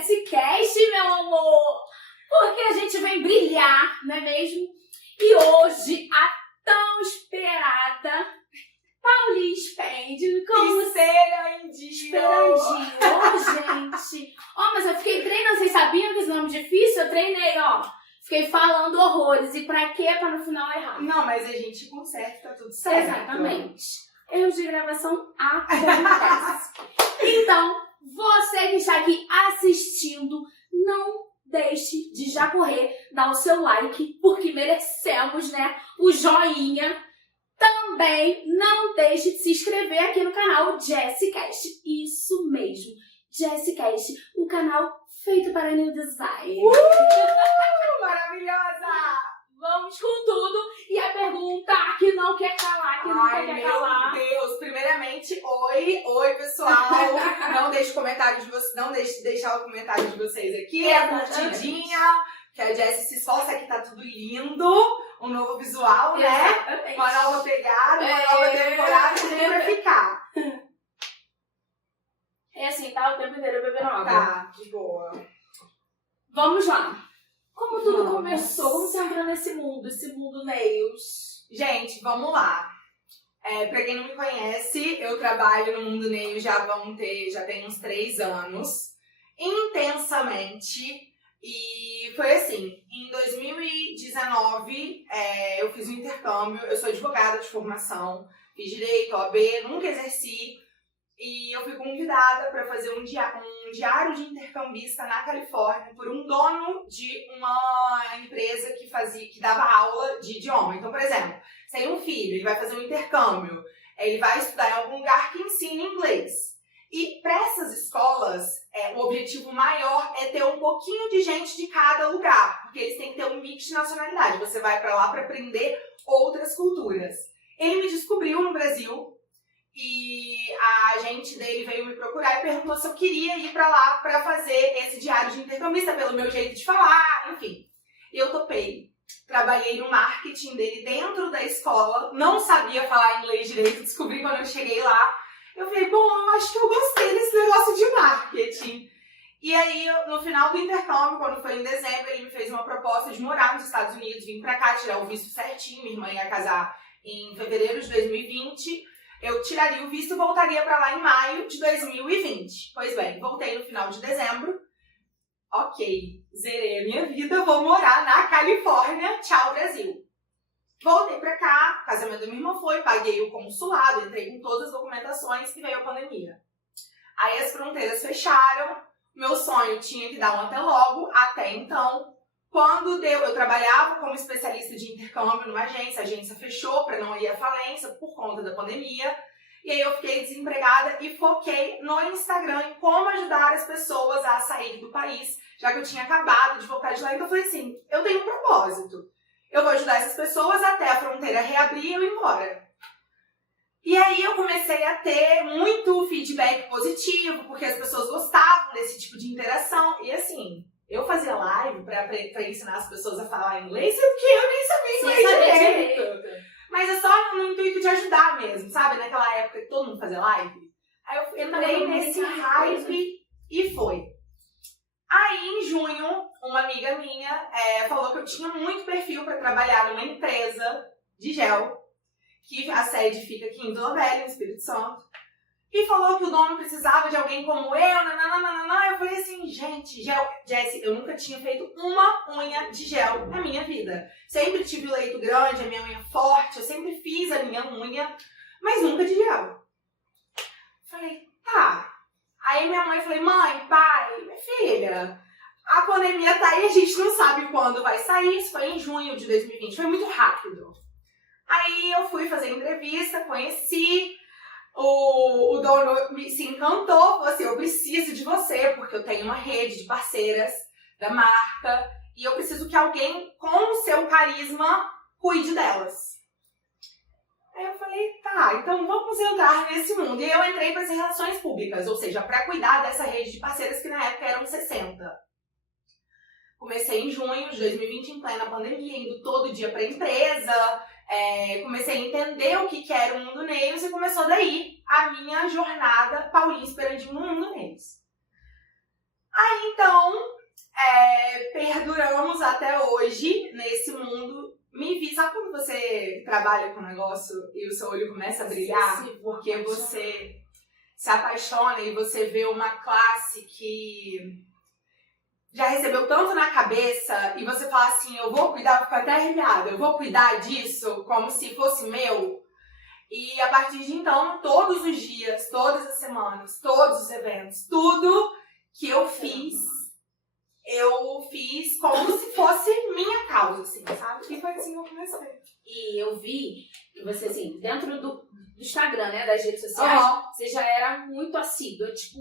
JessiCast, meu amor! Porque a gente vem brilhar, não é mesmo? E hoje, a tão esperada Paulinha Spend, como Esperandinho! Ô, gente! Ó, mas eu fiquei treinando, vocês sabiam que esse nome é difícil? Eu treinei, ó. Fiquei falando horrores. E pra quê? Pra no final errar. Não, mas a gente conserta, tá tudo certo. Exatamente. Erros de gravação acontecem. Então, você que está aqui assistindo, não deixe de já correr, dar o seu like, porque merecemos, né? O joinha. Também não deixe de se inscrever aqui no canal JessiCast. Isso mesmo, JessiCast, o canal feito para New Design. Maravilhosa! Vamos com tudo. E a pergunta que não quer calar, que nunca quer calar. Meu Deus! Primeiramente, oi pessoal! Não deixe comentários de vocês, não deixe de deixar o comentário de vocês aqui. A curtidinha, que a Jessie se esforça, que tá tudo lindo. Um novo visual, né? Exatamente. Uma nova pegada, uma nova temporada, tudo pra ficar. É assim, tá o tempo inteiro bebendo água. Tá, de boa. Vamos lá. Como tudo Vamos. começou? Vamos entrar nesse mundo nails. Gente, vamos lá. Pra quem não me conhece, eu trabalho no mundo nail já tem uns 3 anos. Intensamente. E foi assim, em 2019 eu fiz um intercâmbio, eu sou advogada de formação, fiz direito, OAB, nunca exerci. E eu fui convidada para fazer um diário de intercambista na Califórnia por um dono de uma empresa que dava aula de idioma. Então, por exemplo, se tem um filho, ele vai fazer um intercâmbio, ele vai estudar em algum lugar que ensina inglês. E para essas escolas, o objetivo maior é ter um pouquinho de gente de cada lugar, porque eles têm que ter um mix de nacionalidade. Você vai para lá para aprender outras culturas. Ele me descobriu no Brasil. E a agente dele veio me procurar e perguntou se eu queria ir pra lá pra fazer esse diário de intercambista, pelo meu jeito de falar, enfim. E eu topei. Trabalhei no marketing dele dentro da escola, não sabia falar inglês direito, descobri quando eu cheguei lá. Eu falei, bom, eu acho que eu gostei desse negócio de marketing. E aí, no final do intercâmbio, quando foi em dezembro, ele me fez uma proposta de morar nos Estados Unidos, vim pra cá, tirar o visto certinho, minha irmã ia casar em fevereiro de 2020. Eu tiraria o visto e voltaria pra lá em maio de 2020. Pois bem, voltei no final de dezembro. Ok, zerei a minha vida, vou morar na Califórnia. Tchau, Brasil. Voltei pra cá, casamento da minha irmã foi, paguei o consulado, entrei com todas as documentações e veio a pandemia. Aí as fronteiras fecharam, meu sonho tinha que dar um até logo, até então. Quando deu, eu trabalhava como especialista de intercâmbio numa agência, a agência fechou para não ir à falência por conta da pandemia. E aí eu fiquei desempregada e foquei no Instagram em como ajudar as pessoas a sair do país, já que eu tinha acabado de voltar de lá. Então eu falei assim, eu tenho um propósito. Eu vou ajudar essas pessoas até a fronteira reabrir e eu ir embora. E aí eu comecei a ter muito feedback positivo, porque as pessoas gostavam desse tipo de interação. E assim, eu fazia live pra ensinar as pessoas a falar inglês, porque eu nem sabia inglês direito. Mas é só no intuito de ajudar mesmo, sabe? Naquela época que todo mundo fazia live. Aí eu entrei nesse hype e foi. Aí, em junho, uma amiga minha falou que eu tinha muito perfil pra trabalhar numa empresa de gel, que a sede fica aqui em Vila Velha, no Espírito Santo. E falou que o dono precisava de alguém como eu, nananana. Eu falei assim, gente, Jessie, eu nunca tinha feito uma unha de gel na minha vida. Sempre tive o leito grande, a minha unha forte, eu sempre fiz a minha unha, mas nunca de gel. Falei, tá. Aí minha mãe falou, mãe, pai, minha filha, a pandemia tá aí, a gente não sabe quando vai sair. Isso foi em junho de 2020, foi muito rápido. Aí eu fui fazer entrevista, conheci. O dono se encantou, falou assim, eu preciso de você, porque eu tenho uma rede de parceiras da marca e eu preciso que alguém com o seu carisma cuide delas. Aí eu falei, tá, então vamos entrar nesse mundo. E eu entrei para as relações públicas, ou seja, para cuidar dessa rede de parceiras que na época eram 60. Comecei em junho de 2020, em plena pandemia, indo todo dia para a empresa. Comecei a entender o que era o mundo nails e começou daí a minha jornada Paulinha Esperandinho no mundo nails. Aí então você trabalha com um negócio e o seu olho começa a brilhar, porque você se apaixona e você vê uma classe que já recebeu tanto na cabeça e você fala assim, eu vou cuidar, eu fico até arrepiada, eu vou cuidar disso como se fosse meu. E a partir de então, todos os dias, todas as semanas, todos os eventos, tudo que eu fiz como se fosse minha causa, assim, sabe? E foi assim que eu comecei. E eu vi que você, assim, dentro do Instagram, né, das redes sociais, você já era muito assídua. Tipo,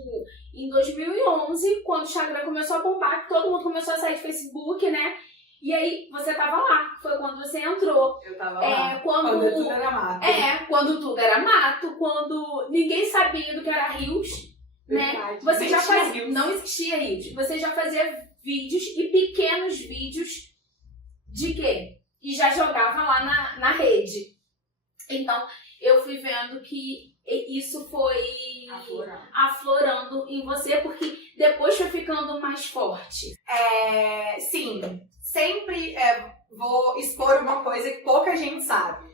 em 2011, quando o Instagram começou a bombar, que todo mundo começou a sair de Facebook, né? E aí, você tava lá. Foi quando você entrou. Eu tava lá. Quando tudo era mato. Quando tudo era mato. Quando ninguém sabia do que era rios, né? Você já fazia... Não existia rios. Você já fazia vídeos e pequenos vídeos de quê? E já jogava lá na rede. Então, eu fui vendo que isso foi aflorando em você, porque depois foi ficando mais forte. Sim, sempre vou expor uma coisa que pouca gente sabe.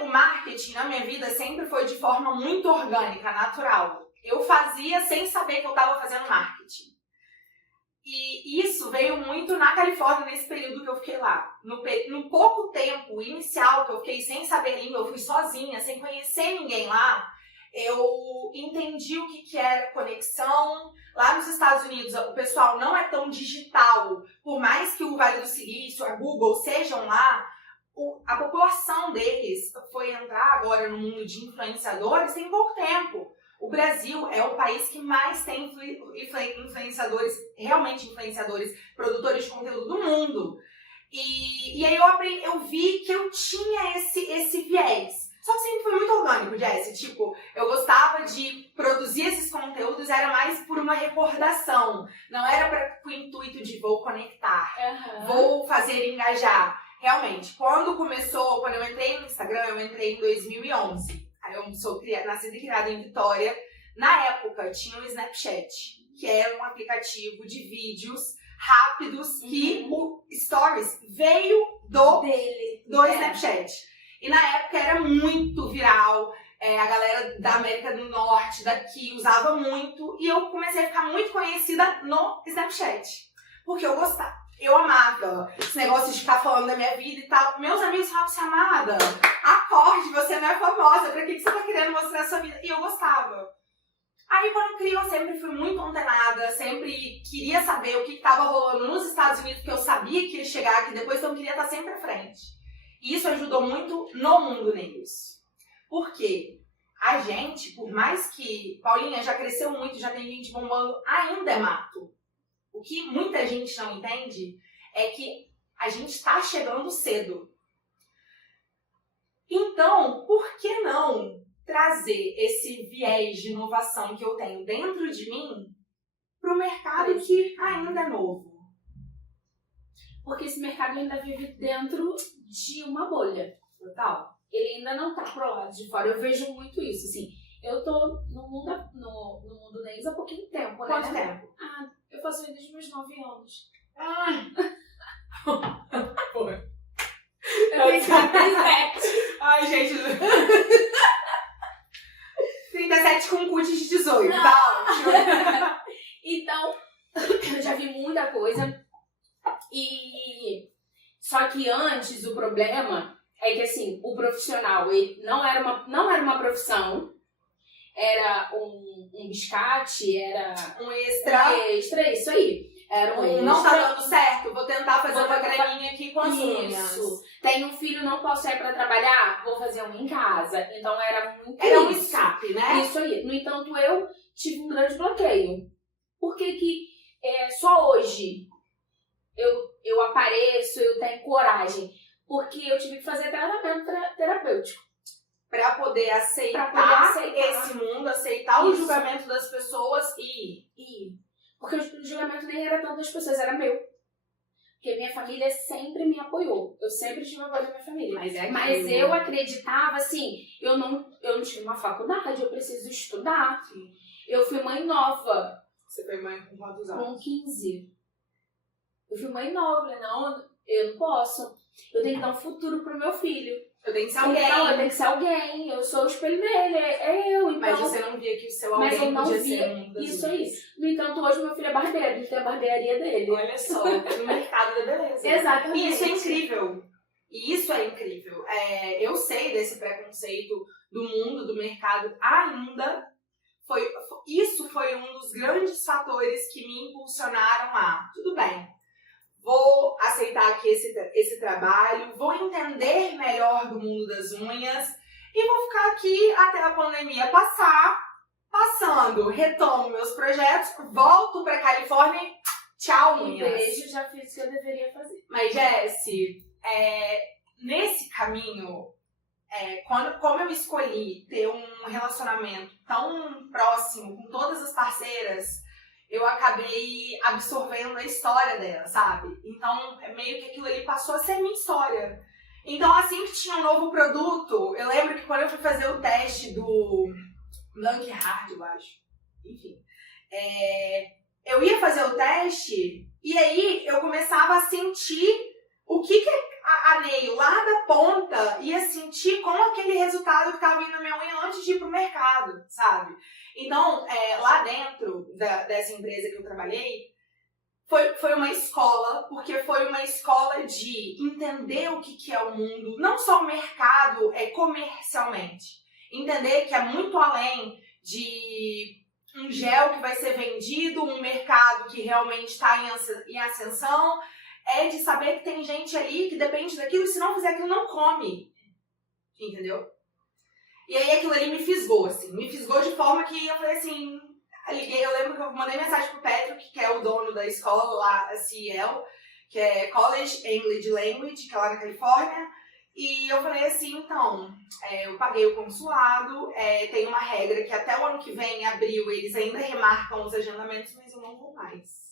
O marketing na minha vida sempre foi de forma muito orgânica, natural. Eu fazia sem saber que eu estava fazendo marketing. E isso veio muito na Califórnia, nesse período que eu fiquei lá. No pouco tempo inicial que eu fiquei sem saber língua, eu fui sozinha, sem conhecer ninguém lá, eu entendi o que era conexão. Lá nos Estados Unidos, o pessoal não é tão digital. Por mais que o Vale do Silício, a Google sejam lá, a população deles foi entrar agora no mundo de influenciadores tem pouco tempo. O Brasil é o país que mais tem influenciadores, realmente influenciadores, produtores de conteúdo do mundo. E aí eu vi que eu tinha esse viés. Só que sempre foi muito orgânico, Jessie. Tipo, eu gostava de produzir esses conteúdos, era mais por uma recordação. Não era com o intuito de vou conectar, vou fazer engajar. Realmente, quando eu entrei no Instagram, eu entrei em 2011. Eu sou nascida e criada em Vitória. Na época, tinha o Snapchat, que era um aplicativo de vídeos rápidos que o Stories veio do Snapchat. E na época era muito viral. A galera da América do Norte, daqui, usava muito. E eu comecei a ficar muito conhecida no Snapchat. Porque eu gostava. Eu amava esse negócio de ficar falando da minha vida e tal. Meus amigos falavam assim, amada, acorde, você não é famosa, pra que você tá querendo mostrar a sua vida? E eu gostava. Aí quando criou, eu sempre fui muito antenada, sempre queria saber o que tava rolando nos Estados Unidos, porque eu sabia que ia chegar aqui depois, então eu queria estar sempre à frente. E isso ajudou muito no Mundo News. Por quê? A gente, por mais que Paulinha já cresceu muito, já tem gente bombando, ainda é mato. O que muita gente não entende é que a gente está chegando cedo. Então, por que não trazer esse viés de inovação que eu tenho dentro de mim para o mercado que ainda é novo? Porque esse mercado ainda vive dentro de uma bolha. Total. Ele ainda não está pro lado de fora. Eu vejo muito isso, assim. Eu tô no mundo News há pouquinho tempo, né? Quanto tempo? Eu faço desde os meus 9 anos. Porra. Eu tenho 37. Ai, gente. 37 com cutis de 18, Não. tá ótimo. Então, eu já vi muita coisa. Só que antes, o problema é que, assim, o profissional, ele não era uma profissão. Era um biscate, era um extra, isso aí. Era um extra. Não tá dando certo, vou tentar fazer uma graninha aqui com as unhas. Isso. Tenho um filho, não posso sair pra trabalhar, vou fazer um em casa. Então era muito Era um isso. escape, né? Isso aí. No entanto, eu tive um grande bloqueio. Por que só hoje eu apareço, eu tenho coragem? Porque eu tive que fazer tratamento terapêutico. Pra poder aceitar esse mundo, aceitar o julgamento das pessoas e... Porque o julgamento nem era tanto das pessoas, era meu. Porque minha família sempre me apoiou. Eu sempre tive apoio da minha família. Mas eu acreditava, assim, eu não tive uma faculdade, eu preciso estudar. Sim. Eu fui mãe nova. Você foi mãe com quantos anos? Com 15. Eu fui mãe nova, falei, não, eu não posso. Eu tenho que dar um futuro pro meu filho. Eu tenho que ser alguém. Então, eu tenho que ser alguém. Eu sou o espelho dele, é eu. Então, Mas você não via que o seu alguém mas eu não podia via ser um das isso duas. aí. No entanto, hoje meu filho é barbeiro, ele tem a barbearia dele. Olha só, no mercado da beleza. Exatamente. E isso é incrível. E isso é incrível. Eu sei desse preconceito do mundo, do mercado ainda. Isso foi um dos grandes fatores que me impulsionaram a, tudo bem, vou aceitar aqui esse trabalho, vou entender melhor do mundo das unhas e vou ficar aqui até a pandemia passando, retomo meus projetos, volto pra Califórnia e tchau, Um unhas. beijo, já fiz o que eu deveria fazer. Mas, Jessi, nesse caminho, como eu escolhi ter um relacionamento tão próximo com todas as parceiras, eu acabei absorvendo a história dela, sabe? Então, meio que aquilo ali passou a ser minha história. Então, assim que tinha um novo produto, eu lembro que quando eu fui fazer o teste do Blank Hard, eu acho, enfim, eu ia fazer o teste e aí eu começava a sentir o que a nail lá da ponta ia sentir com aquele resultado que estava vindo na minha unha antes de ir pro mercado, sabe? Então, lá dentro dessa empresa que eu trabalhei, foi uma escola, porque foi uma escola de entender o que é o mundo, não só o mercado comercialmente. Entender que é muito além de um gel que vai ser vendido, um mercado que realmente está em ascensão, é de saber que tem gente ali que depende daquilo e se não fizer aquilo não come, entendeu? E aí aquilo ali me fisgou, assim, me fisgou de forma que eu falei assim, eu lembro que eu mandei mensagem pro Patrick, que é o dono da escola lá, a CEL, que é College English Language, que é lá na Califórnia, e eu falei assim, então, eu paguei o consulado, tem uma regra que até o ano que vem, em abril, eles ainda remarcam os agendamentos, mas eu não vou mais.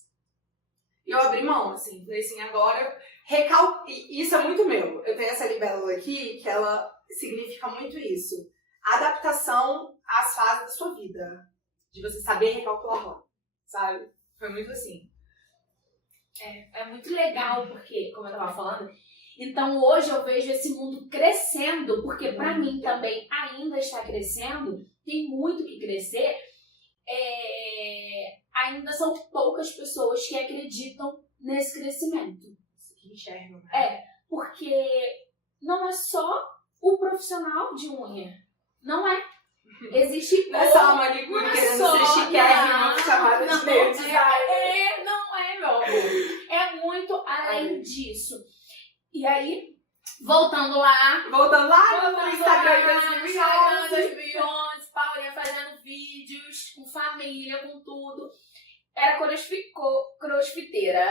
E eu abri mão, assim, falei assim, agora, isso é muito meu. Eu tenho essa libélula aqui, que ela significa muito isso. Adaptação às fases da sua vida. De você saber recalcular lá, sabe? Foi muito assim. É muito legal, porque, como eu tava falando, então hoje eu vejo esse mundo crescendo, porque pra mim também ainda está crescendo, tem muito que crescer. Ainda são poucas pessoas que acreditam nesse crescimento. Que enxergam, né? Porque não é só o profissional de unha. Não é. Existe Não é só uma manicure querendo ser chiquérrima, chamada de dente. Não é, meu amor. É muito além disso. E aí, voltando lá no Instagram em 2011, Paulinha fazendo vídeos com família, com tudo. Era crossfiteira. Crossfiteira.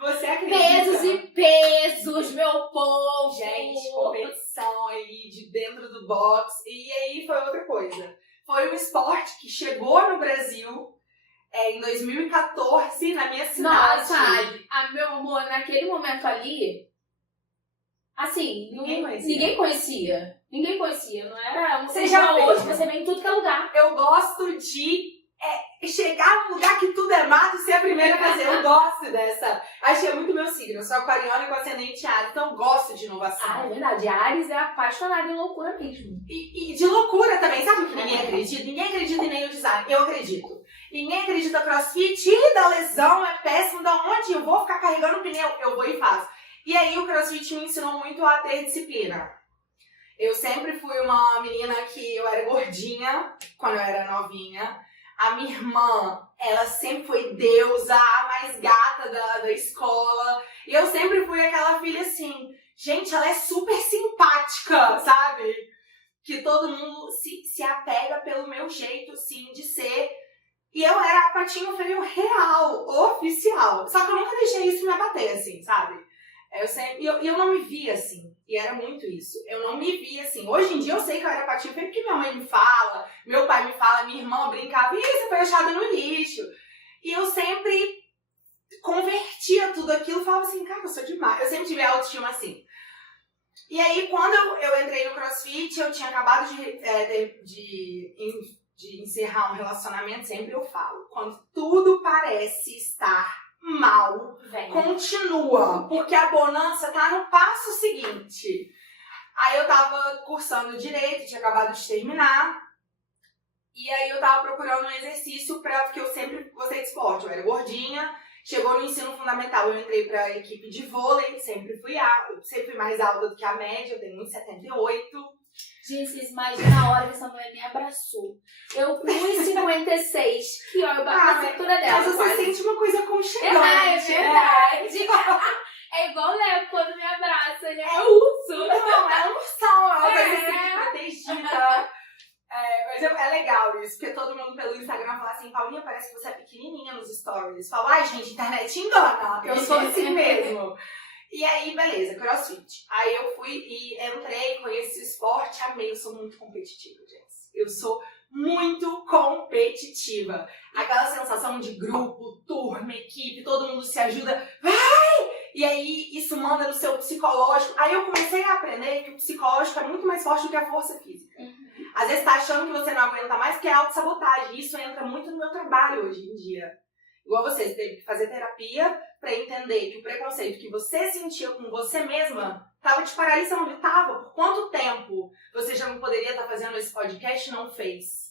Você acredita? Pesos e pesos, meu povo. Gente, competição ali de dentro do box. E aí foi outra coisa. Foi um esporte que chegou no Brasil em 2014, na minha cidade. Nossa, meu amor, naquele momento ali, assim, ninguém conhecia. Ninguém conhecia, não era? Você já fez, hoje, você vem em tudo que é lugar. Eu gosto de chegar num lugar que tudo é mato e ser a primeira a fazer. Eu gosto dessa. Acho que é muito meu signo. Eu sou aquariana com ascendente Ares, então eu gosto de inovação. É verdade. A Ares é apaixonada em loucura mesmo. E de loucura também. Sabe o que ninguém acredita? Ninguém acredita em nail design. Eu acredito. Ninguém acredita no crossfit. Ih, da lesão é péssimo. Da onde eu vou ficar carregando pneu? Eu vou e faço. E aí o crossfit me ensinou muito a ter disciplina. Eu sempre fui uma menina que eu era gordinha quando eu era novinha. A minha irmã, ela sempre foi deusa, a mais gata da escola. E eu sempre fui aquela filha assim, gente, ela é super simpática, sabe? Que todo mundo se apega pelo meu jeito, assim, de ser. E eu era a patinho feio real, oficial. Só que eu nunca deixei isso me abater, assim, sabe? Eu não me via assim. E era muito isso. Eu não me via assim. Hoje em dia eu sei que eu era patinho feio porque minha mãe me fala, meu pai me fala, minha irmã brincava, e você foi achada no lixo. E eu sempre convertia tudo aquilo e falava assim, cara, eu sou demais. Eu sempre tive autoestima assim. E aí, quando eu entrei no CrossFit, eu tinha acabado de encerrar um relacionamento, sempre eu falo. Quando tudo parece estar mal. Vem. Continua, porque a bonança tá no passo seguinte. Aí eu tava cursando direito, tinha acabado de terminar. E aí eu tava procurando um exercício porque eu sempre gostei de esporte. Eu era gordinha. Chegou no ensino fundamental, eu entrei pra equipe de vôlei. Sempre fui mais alta do que a média, eu tenho 1,78. Gente, vocês imaginam a hora que essa mulher me abraçou. Eu com 1,56, que ó, eu bato na cintura dela. Mas você quase. sente uma coisa aconchegante. É verdade. É igual o Léo quando me abraça, ele é urso. Não, é ursão, é uma coisa É. assim, protegida. Mas é legal isso, porque todo mundo pelo Instagram fala assim, Paulinha, parece que você é pequenininha nos stories. Fala, ai gente, internet engana, eu sou assim mesmo. E aí, beleza, crossfit. Aí eu fui e entrei, conheci o esporte, amei, eu sou muito competitiva, Jess. Eu sou muito competitiva. Aquela sensação de grupo, turma, equipe, todo mundo se ajuda. Vai! E aí, isso manda no seu psicológico. Aí eu comecei a aprender que o psicológico é muito mais forte do que a força física. Às vezes tá achando que você não aguenta mais porque é autossabotagem. Isso entra muito no meu trabalho hoje em dia. Igual você teve que fazer terapia pra entender que o preconceito que você sentia com você mesma tava te paralisando. E tava. Por quanto tempo você já não poderia estar fazendo esse podcast e não fez?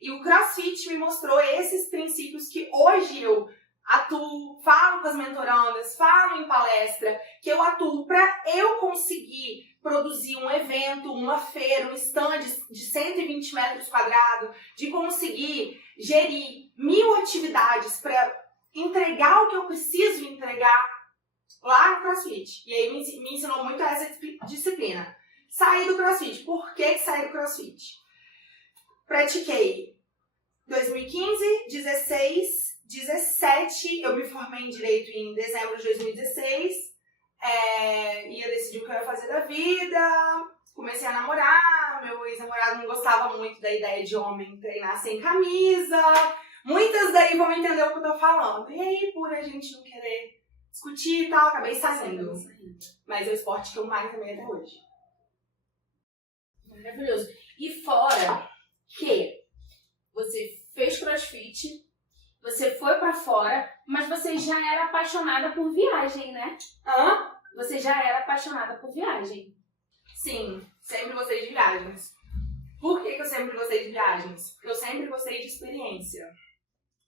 E o CrossFit me mostrou esses princípios que hoje eu atuo, falo com as mentorandas, falo em palestra, que eu atuo pra eu conseguir produzir um evento, uma feira, um stand de 120 metros quadrados, de conseguir gerir 1000 atividades para entregar o que eu preciso entregar lá no CrossFit. E aí me ensinou muito essa disciplina. Saí do CrossFit. Por que saí do CrossFit? Pratiquei 2015, 16, 17, eu me formei em Direito em dezembro de 2016. Ia decidir o que eu ia fazer da vida, comecei a namorar, meu ex-namorado não gostava muito da ideia de homem treinar sem camisa, muitas daí vão entender o que eu tô falando. E aí, por a gente não querer discutir e tal, acabei saindo. Mas é o esporte que eu mais amei até hoje. Maravilhoso. E fora que você fez CrossFit, você foi pra fora, mas você já era apaixonada por viagem, né? Hã? Você já era apaixonada por viagem. Sim, sempre gostei de viagens. Por que eu sempre gostei de viagens? Porque eu sempre gostei de experiência.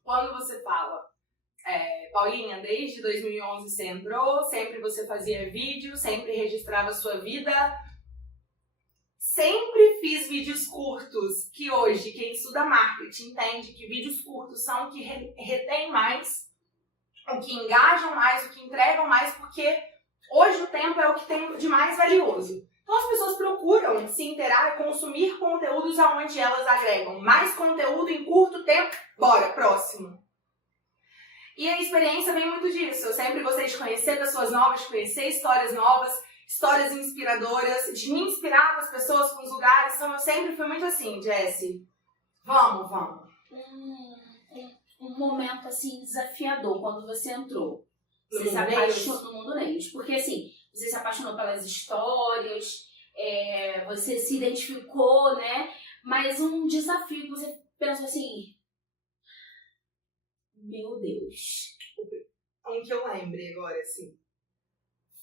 Quando você fala, Paulinha, desde 2011 você entrou, sempre você fazia vídeo, sempre registrava a sua vida. Sempre fiz vídeos curtos, que hoje quem estuda marketing entende que vídeos curtos são o que retém mais, o que engajam mais, o que entregam mais, porque hoje o tempo é o que tem de mais valioso. Então as pessoas procuram se inteirar e consumir conteúdos aonde elas agregam mais conteúdo em curto tempo. Bora, próximo. E a experiência vem muito disso. Eu sempre gostei de conhecer pessoas novas, de conhecer histórias novas, histórias inspiradoras, de me inspirar com as pessoas, com os lugares. Então eu sempre fui muito assim, Jessie, vamos. Um momento assim desafiador quando você entrou. Você No se mundo apaixonou no mundo neles. Porque assim, você se apaixonou pelas histórias, você se identificou, né? Mas um desafio que você pensou assim, meu Deus. Um que eu lembrei agora, assim,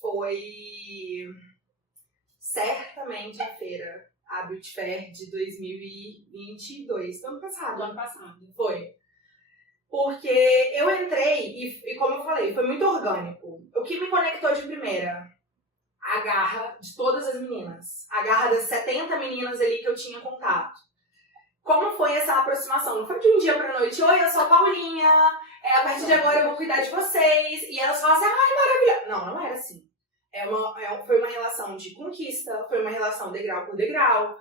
foi certamente a feira, a Beauty Fair de 2022, do ano passado. Do ano passado. Foi. Porque eu entrei e como eu falei, foi muito orgânico. O que me conectou de primeira? A garra de todas as meninas. A garra das 70 meninas ali que eu tinha contato. Como foi essa aproximação? Não foi de um dia pra noite, oi, eu sou a Paulinha, a partir de agora eu vou cuidar de vocês. E elas falam assim, ai, maravilhoso. Não era assim. Foi uma relação de conquista, foi uma relação degrau por degrau,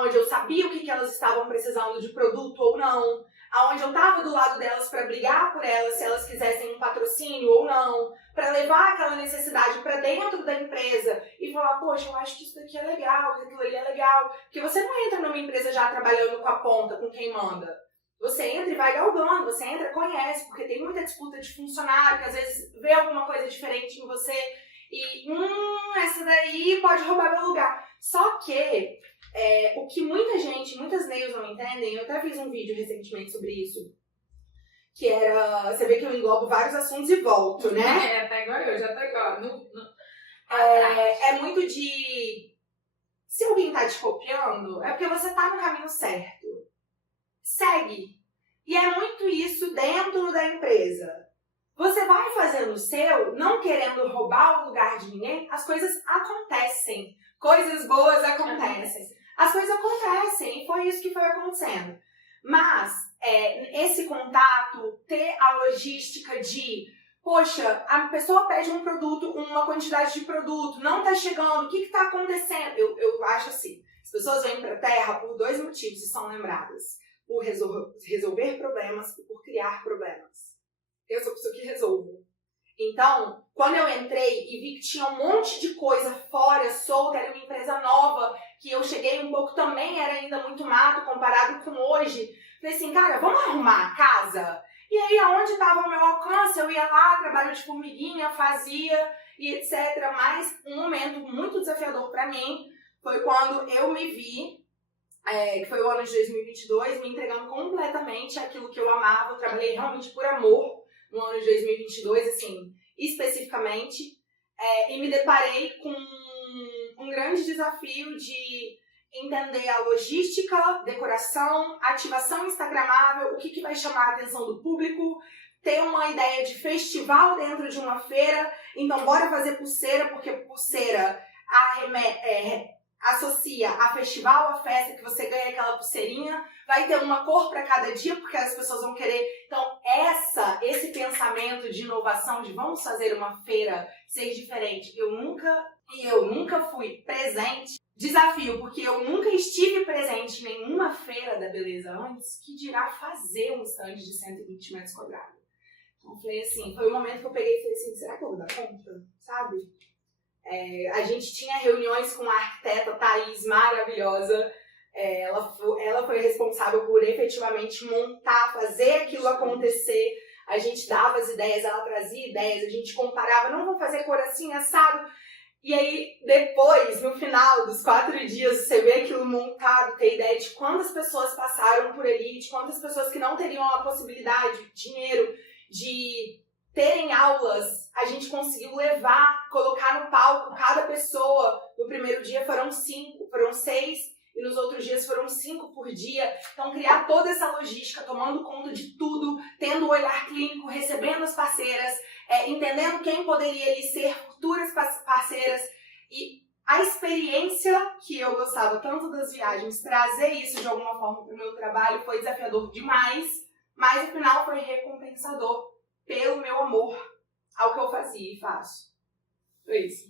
onde eu sabia o que elas estavam precisando de produto ou não, onde eu estava do lado delas para brigar por elas, se elas quisessem um patrocínio ou não, para levar aquela necessidade para dentro da empresa e falar, poxa, eu acho que isso daqui é legal, que aquilo ali é legal. Porque você não entra numa empresa já trabalhando com a ponta, com quem manda. Você entra e vai galgando, você entra, conhece, porque tem muita disputa de funcionário, que às vezes vê alguma coisa diferente em você e, essa daí pode roubar meu lugar. Só que, o que muitas nails não entendem, eu até fiz um vídeo recentemente sobre isso, que era... Você vê que eu englobo vários assuntos e volto, né? Tá igual eu, já tá igual. É muito de... Se alguém tá te copiando, é porque você tá no caminho certo. Segue. E é muito isso dentro da empresa. Você vai fazendo o seu, não querendo roubar o lugar de ninguém, as coisas acontecem. Coisas boas acontecem. As coisas acontecem, e foi isso que foi acontecendo. Mas, esse contato, ter a logística de, poxa, a pessoa pede um produto, uma quantidade de produto, não tá chegando, o que tá acontecendo? Eu acho assim, as pessoas vêm pra Terra por 2 motivos e são lembradas. Por resolver problemas e por criar problemas. Eu sou a pessoa que resolvo. Então, quando eu entrei e vi que tinha um monte de coisa fora, solta, era uma empresa nova, que eu cheguei um pouco também, era ainda muito mato comparado com hoje. Falei assim, cara, vamos arrumar a casa? E aí, aonde estava o meu alcance, eu ia lá, trabalho de formiguinha, fazia e etc. Mas um momento muito desafiador para mim foi quando eu me vi, que foi o ano de 2022, me entregando completamente aquilo que eu amava. Eu trabalhei realmente por amor no ano de 2022, assim, especificamente, e me deparei com um grande desafio de entender a logística, decoração, ativação instagramável, o que vai chamar a atenção do público, ter uma ideia de festival dentro de uma feira. Então bora fazer pulseira, porque pulseira associa a festival, a festa, que você ganha aquela pulseirinha, vai ter uma cor para cada dia, porque as pessoas vão querer. Então, esse pensamento de inovação, de vamos fazer uma feira ser diferente, eu nunca fui presente. Desafio, porque eu nunca estive presente em nenhuma feira da beleza antes, que dirá fazer um stand de 120 metros quadrados. Então, eu falei assim, foi o momento que eu peguei e falei assim, será que eu vou dar conta? Sabe? A gente tinha reuniões com a arquiteta Thaís, maravilhosa. Ela foi responsável por efetivamente montar, fazer aquilo acontecer. A gente dava as ideias, ela trazia ideias, a gente comparava, não vamos fazer cor assim, assado. E aí, depois, no final dos 4 dias, você vê aquilo montado, ter ideia de quantas pessoas passaram por ali, de quantas pessoas que não teriam a possibilidade, dinheiro, de terem aulas, a gente conseguiu levar, colocar no palco cada pessoa. No primeiro dia foram 5, foram 6, e nos outros dias foram 5 por dia. Então, criar toda essa logística, tomando conta de tudo, tendo o olhar clínico, recebendo as parceiras, entendendo quem poderia ali ser futuras parceiras. E a experiência que eu gostava tanto das viagens, trazer isso de alguma forma para o meu trabalho foi desafiador demais, mas no final foi recompensador pelo meu amor ao que eu fazia e faço. Foi isso.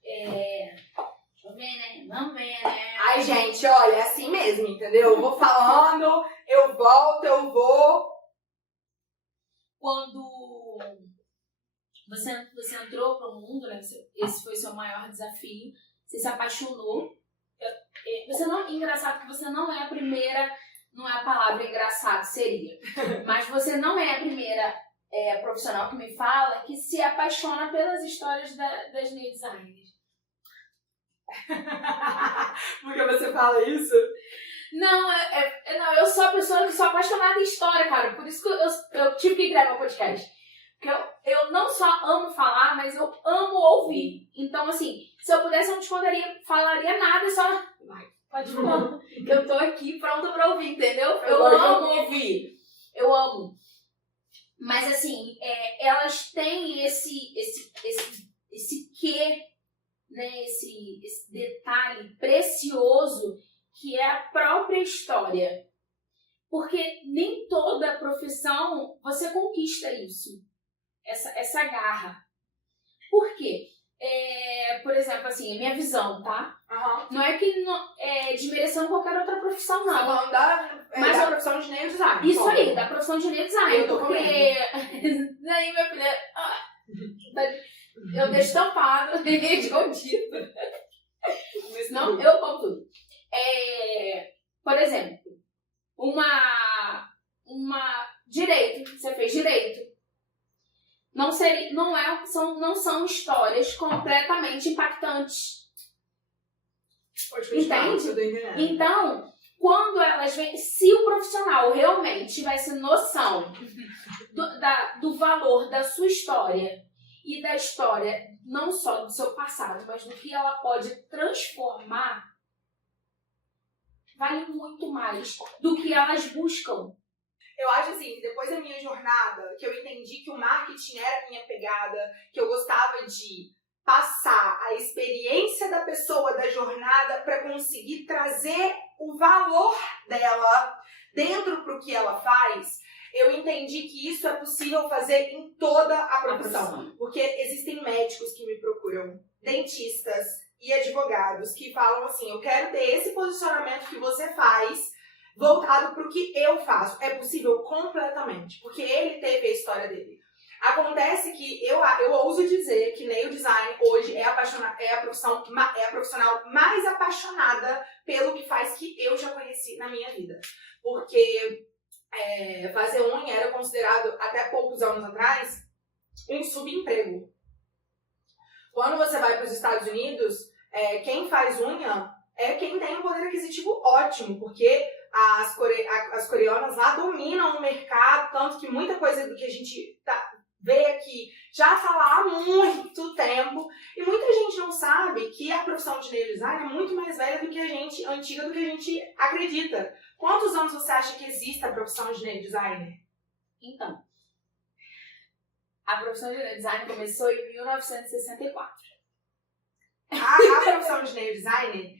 Deixa eu ver, né? Vamos ver, né? Ai, gente, olha, é assim mesmo, entendeu? Eu vou falando, eu volto, eu vou. Quando você entrou para o mundo, né? Esse foi o seu maior desafio. Você se apaixonou. Engraçado que você não é a primeira, não é a palavra engraçado, seria. Mas você não é a primeira profissional que me fala que se apaixona pelas histórias das nail designers. Porque você fala isso? Não, eu sou a pessoa que sou apaixonada em história, cara. Por isso que eu tive que gravar o podcast. Porque eu não só amo falar, mas eu amo ouvir. Então, assim, se eu pudesse, eu não te falaria nada, só... Vai, pode falar. Eu tô aqui pronta pra ouvir, entendeu? Eu amo ouvir. Eu amo. Mas, assim, elas têm esse quê, né? Esse detalhe precioso que é a própria história. Porque nem toda profissão você conquista isso. Essa garra. Por quê? Por exemplo, assim, a minha visão, tá? Uhum. Não é que desmerecendo qualquer outra profissão, não. Você falando da profissão de nail design. Isso aí, da profissão de nail design. Eu tô porque daí, minha filha, eu deixo tampado, escondido. Não, eu como tudo. Por exemplo, direito, você fez direito. Não são histórias completamente impactantes. Entende? Então, quando elas veem, se o profissional realmente tivesse noção do valor da sua história e da história não só do seu passado, mas do que ela pode transformar, vale muito mais do que elas buscam. Eu acho assim, depois da minha jornada, que eu entendi que o marketing era a minha pegada, que eu gostava de passar a experiência da pessoa da jornada para conseguir trazer o valor dela dentro pro que ela faz, eu entendi que isso é possível fazer em toda a profissão. Porque existem médicos que me procuram, dentistas e advogados que falam assim, eu quero ter esse posicionamento que você faz voltado pro que eu faço. É possível completamente, porque ele teve a história dele. Acontece que eu ouso dizer que nail design hoje é a profissional mais apaixonada pelo que faz que eu já conheci na minha vida. Porque fazer unha era considerado, até poucos anos atrás, um subemprego. Quando você vai para os Estados Unidos, quem faz unha é quem tem um poder aquisitivo ótimo, porque as coreanas lá dominam o mercado, tanto que muita coisa do que a gente vê aqui já está lá há muito tempo, e muita gente não sabe que a profissão de nail design é muito mais velha do que antiga do que a gente acredita. Quantos anos você acha que existe a profissão de nail designer? Então, a profissão de nail design começou em 1964. A profissão de nail designer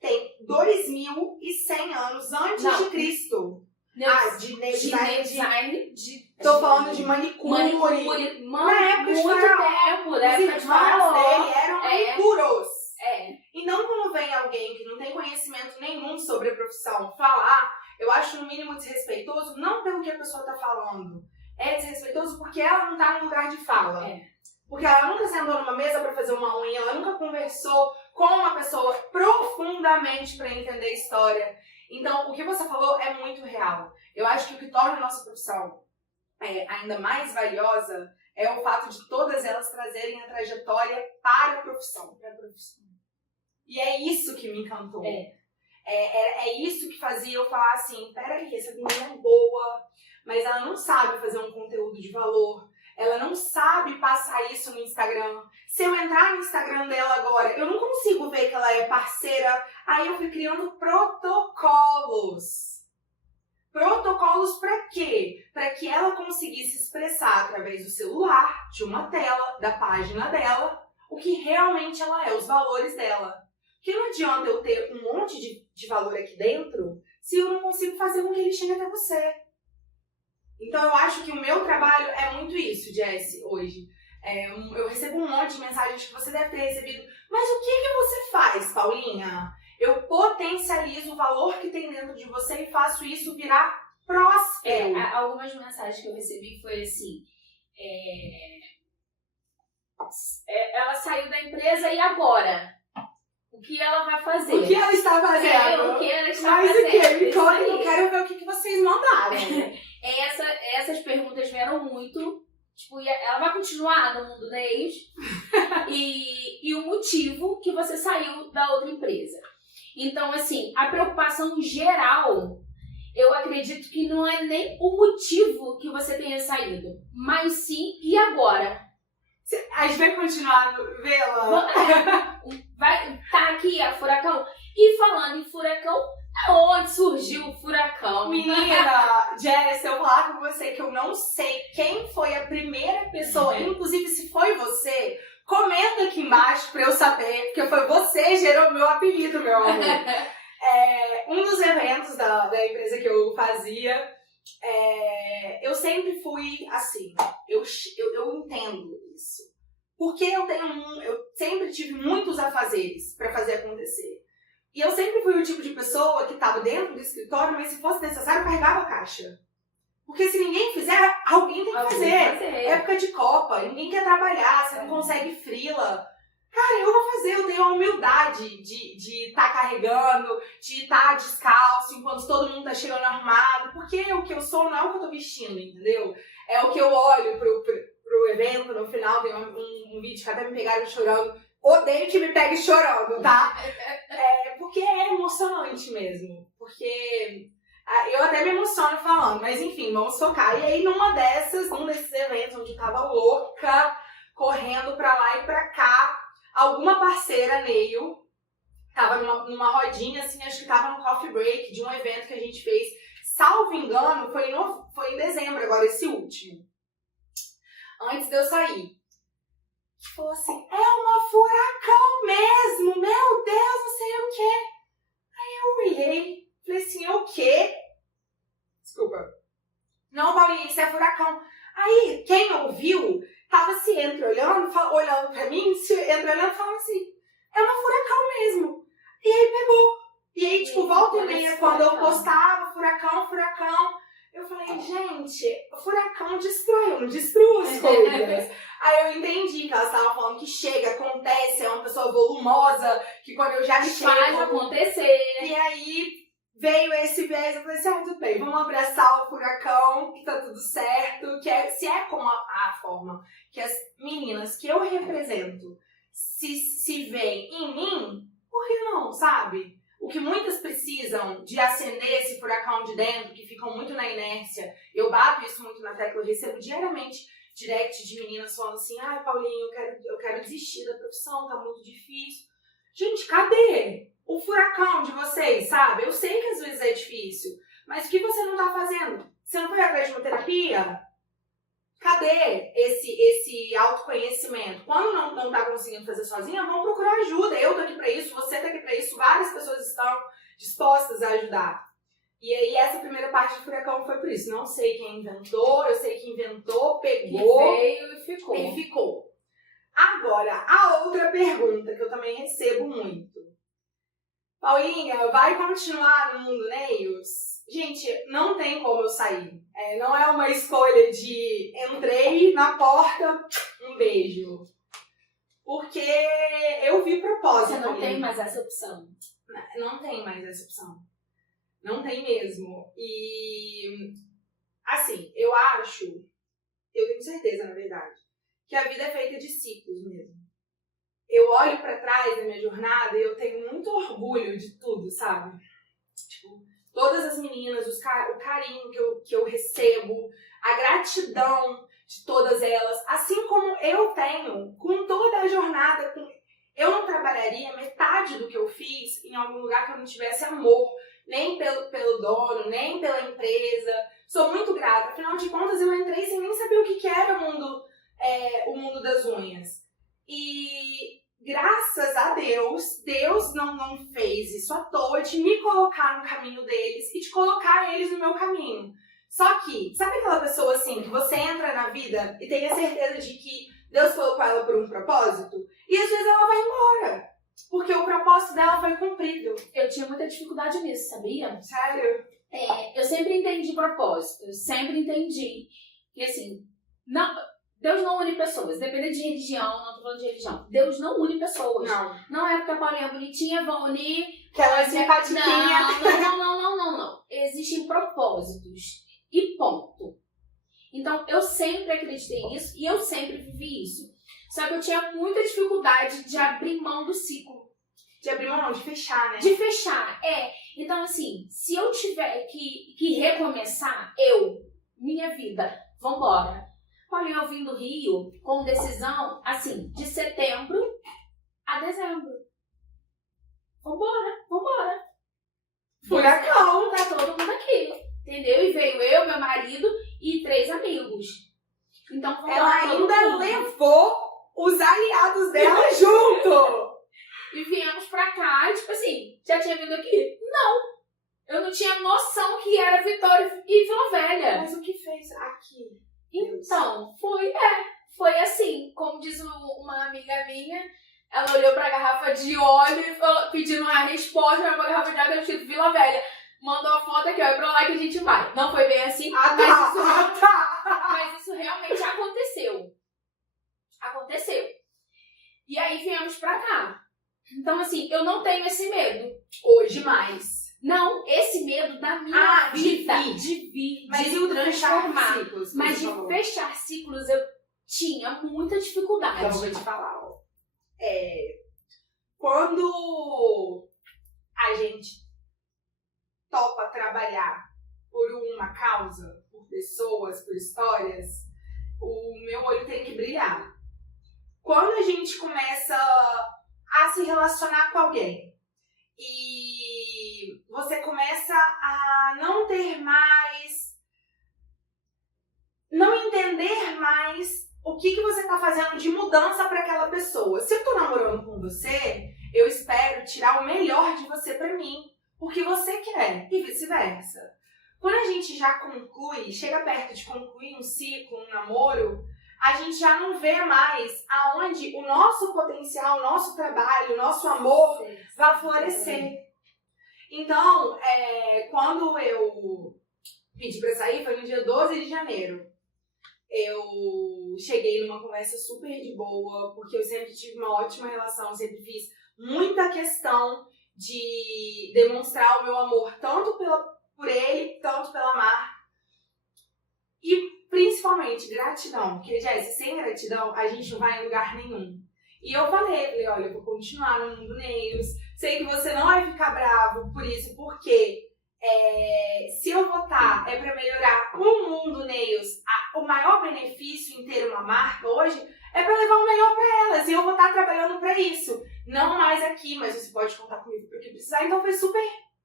tem 2.100 anos antes de Cristo. De nail design. Tô falando de manicure. Na época de Faraó. Os irmãos dele eram manicuros. Então, quando vem alguém que não tem conhecimento nenhum sobre a profissão falar, eu acho no mínimo desrespeitoso, não pelo que a pessoa tá falando. É desrespeitoso porque ela não tá no lugar de fala. Porque ela nunca sentou numa mesa pra fazer uma unha, ela nunca conversou com uma pessoa profundamente pra entender a história. Então, o que você falou é muito real. Eu acho que o que torna a nossa profissão ainda mais valiosa é o fato de todas elas trazerem a trajetória para a profissão. E é isso que me encantou. É isso que fazia eu falar assim, peraí, essa menina é boa, mas ela não sabe fazer um conteúdo de valor. Ela não sabe passar isso no Instagram. Se eu entrar no Instagram dela agora, eu não consigo ver que ela é parceira. Aí eu fui criando protocolos. Protocolos para quê? Para que ela conseguisse expressar através do celular, de uma tela, da página dela, o que realmente ela é, os valores dela. Porque não adianta eu ter um monte de valor aqui dentro se eu não consigo fazer com que ele chegue até você. Então eu acho que o meu trabalho é muito isso, Jessie, hoje. Eu recebo um monte de mensagens que você deve ter recebido. Mas o que você faz, Paulinha? Eu potencializo o valor que tem dentro de você e faço isso virar próspero. Algumas mensagens que eu recebi foi assim... ela saiu da empresa e agora? O que ela vai fazer? O que ela está fazendo? O que ela está fazendo? Mas o que? Me conta, eu quero ver o que vocês mandaram. Essas perguntas vieram muito. Tipo, ela vai continuar no mundo nails? e o motivo que você saiu da outra empresa. Então, assim, a preocupação geral, eu acredito que não é nem o motivo que você tenha saído, mas sim, e agora? A gente vai continuar vê-la? Tá aqui a Furacão. E falando em Furacão, onde surgiu o Furacão? Menina, Jess, eu vou falar com você que eu não sei quem foi a primeira pessoa, inclusive se foi você, comenta aqui embaixo pra eu saber, porque foi você que gerou meu apelido, meu amor. Um dos eventos da empresa que eu fazia, eu sempre fui assim, eu entendo isso. Porque eu sempre tive muitos afazeres pra fazer acontecer. E eu sempre fui o tipo de pessoa que estava dentro do escritório, mas se fosse necessário, carregava a caixa. Porque se ninguém fizer, alguém tem que fazer. Época de Copa, ninguém quer trabalhar, você não consegue frila. Cara, eu vou fazer, eu tenho a humildade de estar carregando, de estar descalço, enquanto todo mundo tá chegando arrumado. Porque o que eu sou não é o que eu tô vestindo, entendeu? É o que eu olho pro evento, no final tem um vídeo que até me pegaram chorando. odeio que me pegue chorando, tá? Porque é emocionante mesmo. Porque eu até me emociono falando, mas enfim, vamos focar. E aí, num desses eventos onde eu tava louca, correndo pra lá e pra cá, alguma parceira, Neil, tava numa rodinha, assim, acho que tava no coffee break de um evento que a gente fez. Salvo engano, foi em dezembro, agora esse último. Antes de eu sair. Falou assim, é uma furacão mesmo, meu Deus, não sei o quê. Aí eu olhei, falei assim, o quê? Desculpa. Não, Paulinha, isso é furacão. Aí, quem ouviu, tava se olhando pra mim, se olhando, falando assim, é uma furacão mesmo. E aí pegou. E aí, tipo, volta e meia, quando eu postava furacão, eu falei, gente, o furacão destrua as coisas. Aí eu entendi que elas estavam falando que chega, acontece, é uma pessoa volumosa, que quando eu já chego... Faz acontecer. E aí veio esse viés, eu falei assim, tudo bem, vamos abraçar o furacão, que tá tudo certo, se é como a forma que as meninas que eu represento se veem em mim, por que não, sabe? O que muitas precisam de acender esse furacão de dentro, que ficam muito na inércia. Eu bato isso muito na tecla, eu recebo diariamente direct de meninas falando assim, ai, Paulinho, eu quero desistir da profissão, tá muito difícil. Gente, cadê o furacão de vocês, sabe? Eu sei que às vezes é difícil, mas o que você não tá fazendo? Você não foi atrás de uma terapia? Cadê esse autoconhecimento? Quando não tá conseguindo fazer sozinha, vamos procurar ajuda. Eu tô aqui pra isso, você tá aqui pra isso, várias pessoas estão dispostas a ajudar. E aí essa primeira parte do furacão foi por isso. Não sei quem inventou, eu sei que inventou, pegou. E veio e ficou. Agora, a outra pergunta que eu também recebo muito. Paulinha, vai continuar no mundo Nails? Gente, não tem como eu sair. Não é uma escolha de entrei na porta, um beijo. Porque eu vi propósito. Você não tem mais essa opção. Não tem mais essa opção. Não tem mesmo. E, assim, eu tenho certeza, na verdade, que a vida é feita de ciclos mesmo. Eu olho pra trás da minha jornada e eu tenho muito orgulho de tudo, sabe? Tipo, todas as meninas, o carinho que eu recebo, a gratidão de todas elas, assim como eu tenho com toda a jornada. Eu não trabalharia metade do que eu fiz em algum lugar que eu não tivesse amor, nem pelo dono, nem pela empresa. Sou muito grata, afinal de contas eu entrei sem nem saber o que era o mundo das unhas. E graças a Deus não fez isso à toa de me colocar no caminho deles e de colocar eles no meu caminho. Só que, sabe aquela pessoa assim, que você entra na vida e tem a certeza de que Deus colocou ela por um propósito? E às vezes ela vai embora, porque o propósito dela foi cumprido. Eu tinha muita dificuldade nisso, sabia? Sério? Eu sempre entendi propósito, eu sempre entendi que assim, Deus não une pessoas, dependendo de religião, não tô falando de religião, Deus não une pessoas. Não é porque a Paulinha é bonitinha, vão unir... Que ela é simpatiquinha. Não. Existem propósitos e ponto. Então, eu sempre acreditei nisso e eu sempre vivi isso. Só que eu tinha muita dificuldade de abrir mão do ciclo. De abrir mão, não, de fechar, né? De fechar, Então, assim, se eu tiver que recomeçar, minha vida, vambora. Paulinha, eu vim do Rio com decisão, assim, de setembro a dezembro. Vambora. Furacão. Tá todo mundo aqui, entendeu? E veio eu, meu marido e 3 amigos. Então, vambora. Ela ainda levou os aliados dela junto. E viemos pra cá, tipo assim, já tinha vindo aqui? Não. Eu não tinha noção que era Vitória e Vila Velha. Mas o que fez aqui? Então, foi assim, como diz uma amiga minha, ela olhou pra garrafa de óleo e falou, pedindo uma resposta pra garrafa de óleo, escrito Vila Velha. Mandou a foto aqui, é pra lá que a gente vai. Não foi bem assim, mas isso realmente aconteceu. E aí viemos pra cá. Então, assim, eu não tenho esse medo hoje mais. Não, esse medo da minha vida. De vir, mas de transformar. Ciclos, mas de fechar ciclos eu tinha muita dificuldade. Então, eu vou te falar, Quando a gente topa trabalhar por uma causa, por pessoas, por histórias, o meu olho tem que brilhar. Quando a gente começa a se relacionar com alguém e você começa a não entender mais o que você está fazendo de mudança para aquela pessoa. Se eu estou namorando com você, eu espero tirar o melhor de você para mim, porque você quer, e vice-versa. Quando a gente já conclui, chega perto de concluir um ciclo, um namoro, a gente já não vê mais aonde o nosso potencial, o nosso trabalho, o nosso amor vai florescer. Então, quando eu pedi pra sair, foi no dia 12 de janeiro. Eu cheguei numa conversa super de boa, porque eu sempre tive uma ótima relação, sempre fiz muita questão de demonstrar o meu amor, tanto por ele, tanto pela Mar. E principalmente gratidão, porque, Jessie, sem gratidão a gente não vai em lugar nenhum. E eu falei, olha, eu vou continuar no Mundo Nails, sei que você não vai ficar bravo por isso, porque se eu votar pra melhorar o Mundo Nails, o maior benefício em ter uma marca hoje é pra levar o melhor pra elas, e eu vou estar trabalhando pra isso. Não mais aqui, mas você pode contar comigo pro que precisar. Então foi super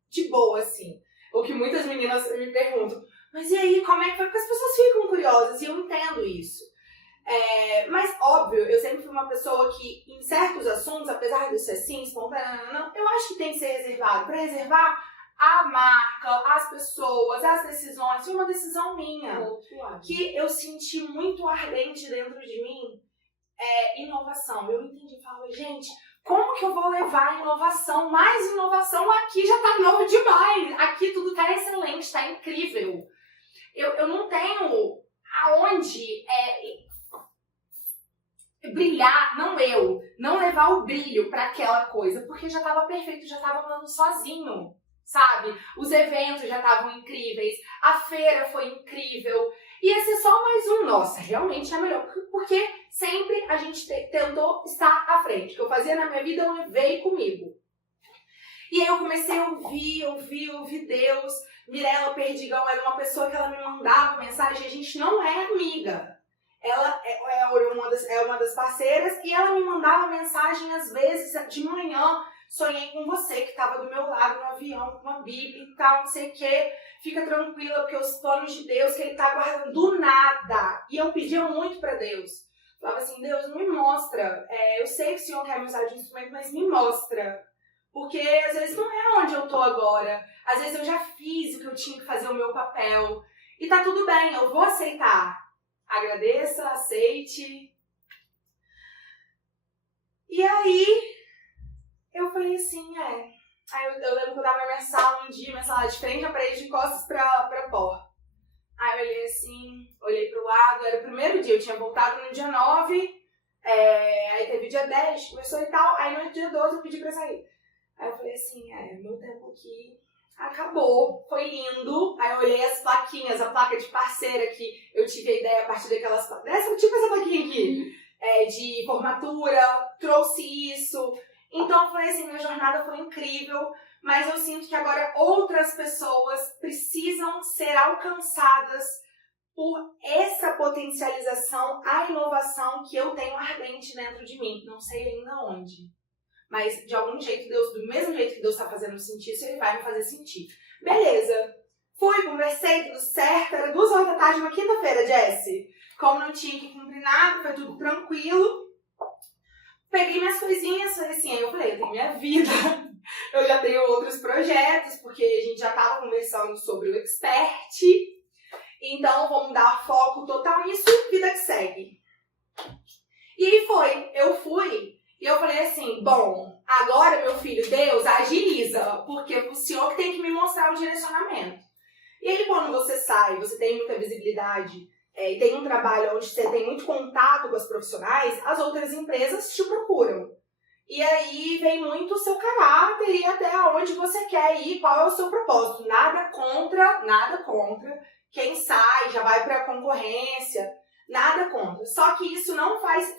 de boa, assim. O que muitas meninas me perguntam, mas e aí, como é que foi? Porque as pessoas ficam curiosas, e eu entendo isso. Mas, óbvio, eu sempre fui uma pessoa que, em certos assuntos, apesar de eu ser assim, espontânea, não, eu acho que tem que ser reservado. Pra reservar a marca, as pessoas, as decisões. Foi uma decisão minha, que eu senti muito ardente dentro de mim, inovação. Eu não entendi, eu falo, gente, como que eu vou levar inovação? Mais inovação aqui já tá novo demais. Aqui tudo tá excelente, tá incrível. Eu não tenho aonde brilhar, não levar o brilho pra aquela coisa, porque já tava perfeito, já tava andando sozinho, sabe? Os eventos já estavam incríveis, a feira foi incrível, ia ser só mais um. Nossa, realmente é melhor, porque sempre a gente tentou estar à frente. O que eu fazia na minha vida, eu levei comigo. E aí eu comecei a ouvir Deus. Mirella Perdigão era uma pessoa que ela me mandava mensagem, a gente não é amiga. Ela é uma das parceiras e ela me mandava mensagem às vezes de manhã. Sonhei com você que estava do meu lado no avião com uma Bíblia e tal, não sei o que. Fica tranquila, porque os planos de Deus que ele tá guardando do nada. E eu pedia muito pra Deus. Falava assim, Deus, não me mostra. Eu sei que o Senhor quer me usar de instrumento, mas me mostra. Porque às vezes não é onde eu tô agora. Às vezes eu já fiz o que eu tinha que fazer, o meu papel. E tá tudo bem, eu vou aceitar. Agradeça, aceite. E aí, eu falei assim, Aí eu lembro que eu tava na minha sala um dia, minha sala de frente, a parede de costas pra porta. Aí eu olhei assim, olhei pro lado, era o primeiro dia, eu tinha voltado no dia 9, aí teve dia 10, começou e tal, aí no dia 12 eu pedi pra sair. Aí eu falei assim, meu tempo aqui acabou, foi lindo. Aí eu olhei as plaquinhas, a placa de parceira que eu tive a ideia a partir daquelas plaquinhas, tipo essa plaquinha aqui, de formatura, trouxe isso. Então foi assim, minha jornada foi incrível, mas eu sinto que agora outras pessoas precisam ser alcançadas por essa potencialização, a inovação que eu tenho ardente dentro de mim. Não sei ainda onde. Mas de algum jeito, Deus, do mesmo jeito que Deus está fazendo sentir isso, Ele vai me fazer sentir. Beleza. Fui, conversei, tudo certo. Era 2 horas da tarde, uma quinta-feira, Jessie. Como não tinha que cumprir nada, foi tudo tranquilo. Peguei minhas coisinhas, falei assim, aí eu falei, eu tenho minha vida. Eu já tenho outros projetos, porque a gente já estava conversando sobre o Expert. Então, vamos dar foco total nisso, vida que segue. E aí eu fui. E eu falei assim, bom, agora, meu filho, Deus, agiliza, porque é o Senhor que tem que me mostrar o direcionamento. E aí, quando você sai, você tem muita visibilidade, e tem um trabalho onde você tem muito contato com os profissionais, as outras empresas te procuram. E aí vem muito o seu caráter e até onde você quer ir, qual é o seu propósito. Nada contra quem sai, já vai para a concorrência, nada contra. Só que isso não faz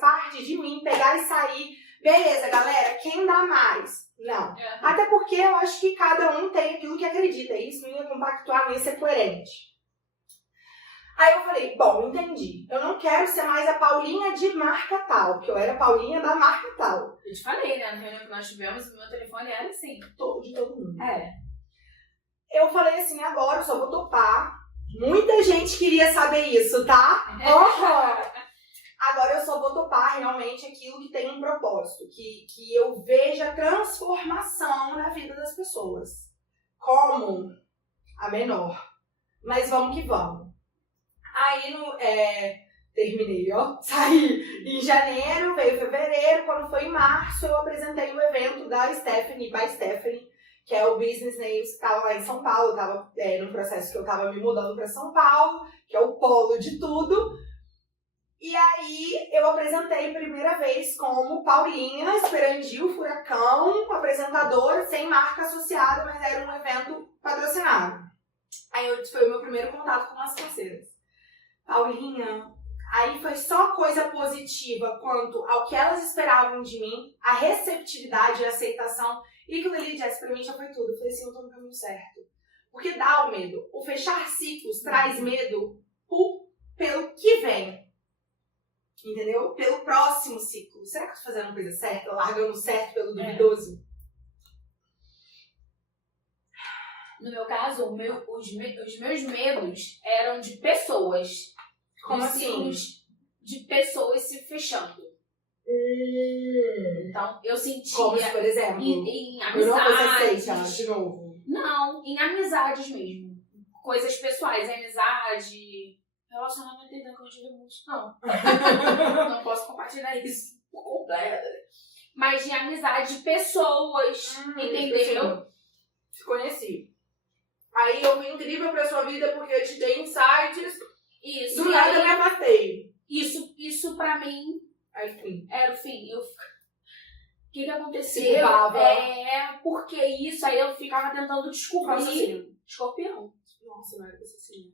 parte de mim pegar e sair. Beleza, galera, quem dá mais? Não. Até porque eu acho que cada um tem aquilo que acredita. Isso não ia compactuar, não ia ser coerente. Aí eu falei, bom, entendi. Eu não quero ser mais a Paulinha de marca tal, porque eu era a Paulinha da marca tal. Eu te falei, né? Na reunião que nós tivemos, o meu telefone era assim. De todo mundo. É. Eu falei assim, agora eu só vou topar. Muita gente queria saber isso, tá? Agora eu só vou topar realmente aquilo que tem um propósito. Que eu veja transformação na vida das pessoas. Como? A menor. Mas vamos que vamos. Aí, terminei, ó. Saí em janeiro, veio fevereiro. Quando foi em março, eu apresentei o evento da Stephanie, by Stephanie, que é o Business Nails, que estava lá em São Paulo. Eu tava no processo que eu tava me mudando para São Paulo, que é o polo de tudo. E aí, eu apresentei primeira vez como Paulinha Esperandil Furacão, apresentadora, sem marca associada, mas era um evento patrocinado. Aí, foi o meu primeiro contato com as parceiras. Paulinha, aí foi só coisa positiva quanto ao que elas esperavam de mim, a receptividade e a aceitação, e aquilo ali, Jess, pra mim já foi tudo. Eu falei assim, eu tô no caminho certo. Porque dá o medo. O fechar ciclos traz medo pelo que vem. Entendeu? Pelo próximo ciclo. Será que eu tô fazendo a coisa certa? Largando certo pelo duvidoso? No meu caso, os meus medos eram de pessoas. Como assim? De pessoas se fechando. Então, eu sentia... Como se, por exemplo? Em amizades. De novo. Não, em amizades mesmo. Coisas pessoais, amizade... Relacionamento ainda que eu tive muito, não. Não posso compartilhar isso por completo. Mas de amizade, de pessoas, entendeu? Te conheci. Aí eu fui incrível pra sua vida porque eu te dei insights. Isso. Do nada eu me afastei. Isso pra mim Era o fim. Era o fim. O que aconteceu? Porque isso aí eu ficava tentando descobrir. Escorpião. Nossa, não era assassino.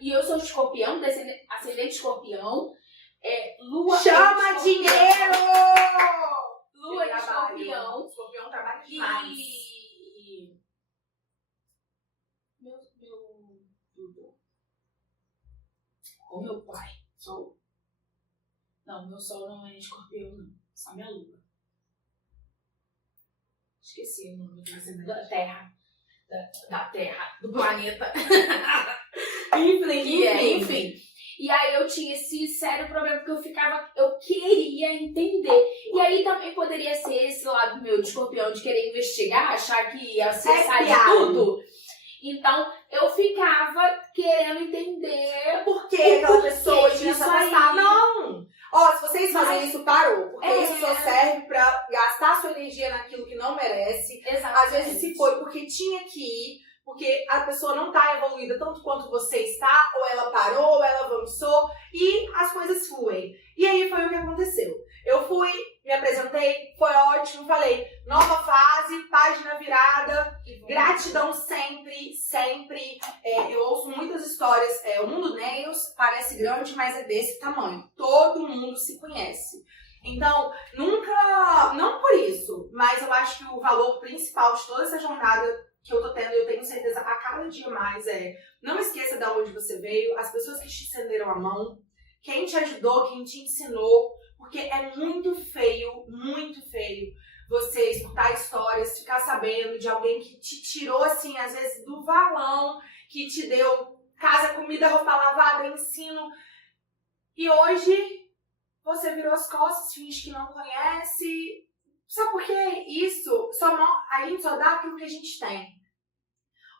E eu sou escorpião, ascendente escorpião. Lua. Chama dinheiro! Lua de escorpião. Escorpião trabalha demais. O meu pai. Sol. Não, meu sol não é escorpião, não. Só minha lua. Esqueci o nome da Terra. Da Terra. Do planeta. Enfim. E aí eu tinha esse sério problema porque eu queria entender. E aí também poderia ser esse lado meu de escorpião de querer investigar, achar que ia acessar de tudo. Então, eu ficava querendo entender por que aquela pessoa tinha se afastado. Não! Ó, se vocês fazem isso, parou. Porque isso só serve pra gastar sua energia naquilo que não merece. Exatamente. Às vezes se foi porque tinha que ir, porque a pessoa não tá evoluída tanto quanto você está, ou ela parou, ou ela avançou, e as coisas fluem. E aí foi o que aconteceu. Eu fui, me apresentei, foi ótimo, falei, nova fase, página virada, gratidão sempre, sempre. Eu ouço muitas histórias, o mundo Nails parece grande, mas é desse tamanho. Todo mundo se conhece. Então, nunca, não por isso, mas eu acho que o valor principal de toda essa jornada que eu tô tendo, eu tenho certeza a cada dia mais, não esqueça de onde você veio, as pessoas que te estenderam a mão, quem te ajudou, quem te ensinou, porque é muito feio você escutar histórias, ficar sabendo de alguém que te tirou, assim, às vezes do valão, que te deu casa, comida, roupa lavada, ensino, e hoje você virou as costas, finge que não conhece. Sabe por quê? Isso, a gente só dá aquilo que a gente tem.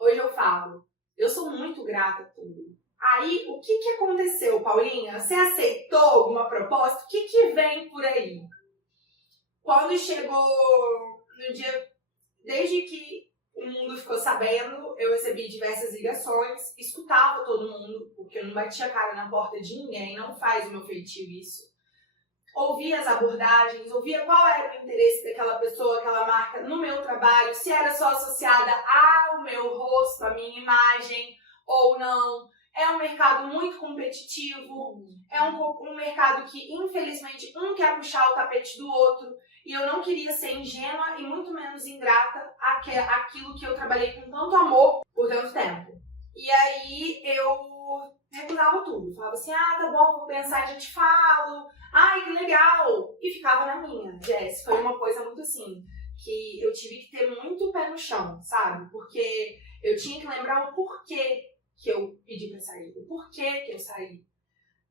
Hoje eu falo, eu sou muito grata a tudo. Aí, o que aconteceu, Paulinha? Você aceitou alguma proposta? O que vem por aí? Quando chegou no dia, desde que o mundo ficou sabendo, eu recebi diversas ligações, escutava todo mundo, porque eu não batia a cara na porta de ninguém, não faz o meu feitio isso. Ouvia as abordagens, ouvia qual era o interesse daquela pessoa, aquela marca no meu trabalho, se era só associada ao meu rosto, à minha imagem ou não. É um mercado muito competitivo, é um mercado que, infelizmente, um quer puxar o tapete do outro, e eu não queria ser ingênua e muito menos ingrata àquilo que eu trabalhei com tanto amor por tanto tempo. E aí eu recusava tudo, falava assim, tá bom, vou pensar, a gente fala, ai, que legal, e ficava na minha. Jess, foi uma coisa muito assim, que eu tive que ter muito pé no chão, sabe? Porque eu tinha que lembrar o porquê que eu pedi pra sair, o porquê que eu saí.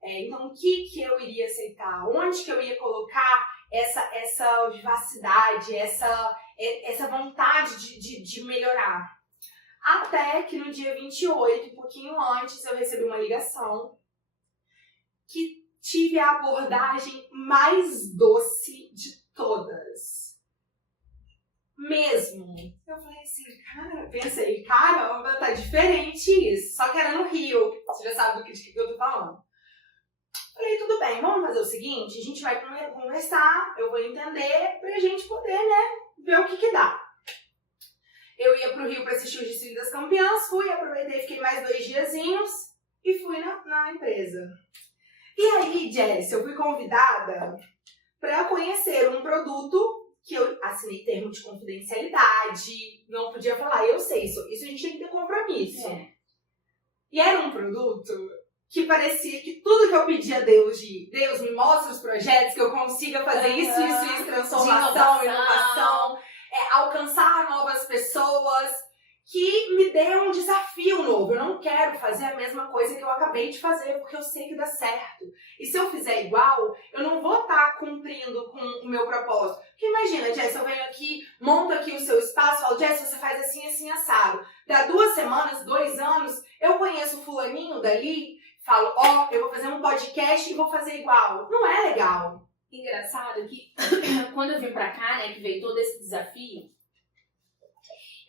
Então, o que eu iria aceitar? Onde que eu ia colocar essa vivacidade, essa vontade de melhorar? Até que no dia 28, um pouquinho antes, eu recebi uma ligação que tive a abordagem mais doce de todas. Mesmo. Eu falei assim, pensei, caramba, tá diferente isso. Só que era no Rio. Você já sabe do que eu tô falando. Falei, tudo bem, vamos fazer o seguinte, a gente vai conversar, eu vou entender, pra gente poder, ver o que dá. Eu ia pro Rio pra assistir o Desfile das Campeãs, fui, aproveitei, fiquei mais 2 diazinhos e fui na empresa. E aí, Jess, eu fui convidada pra conhecer um produto que eu assinei termo de confidencialidade, não podia falar, eu sei, isso a gente tem que ter compromisso. E era um produto que parecia que tudo que eu pedia a Deus Deus me mostra os projetos, que eu consiga fazer isso, transformação, inovação, alcançar novas pessoas, que me dê um desafio novo. Eu não quero fazer a mesma coisa que eu acabei de fazer, porque eu sei que dá certo. E se eu fizer igual, eu não vou estar cumprindo com o meu propósito. Porque imagina, Jess, eu venho aqui, monto aqui o seu espaço, falo, Jess, você faz assim, assim, assado. Dá 2 semanas, 2 anos, eu conheço o fulaninho dali, falo, eu vou fazer um podcast e vou fazer igual. Não é legal. Engraçado que quando eu vim pra cá, que veio todo esse desafio,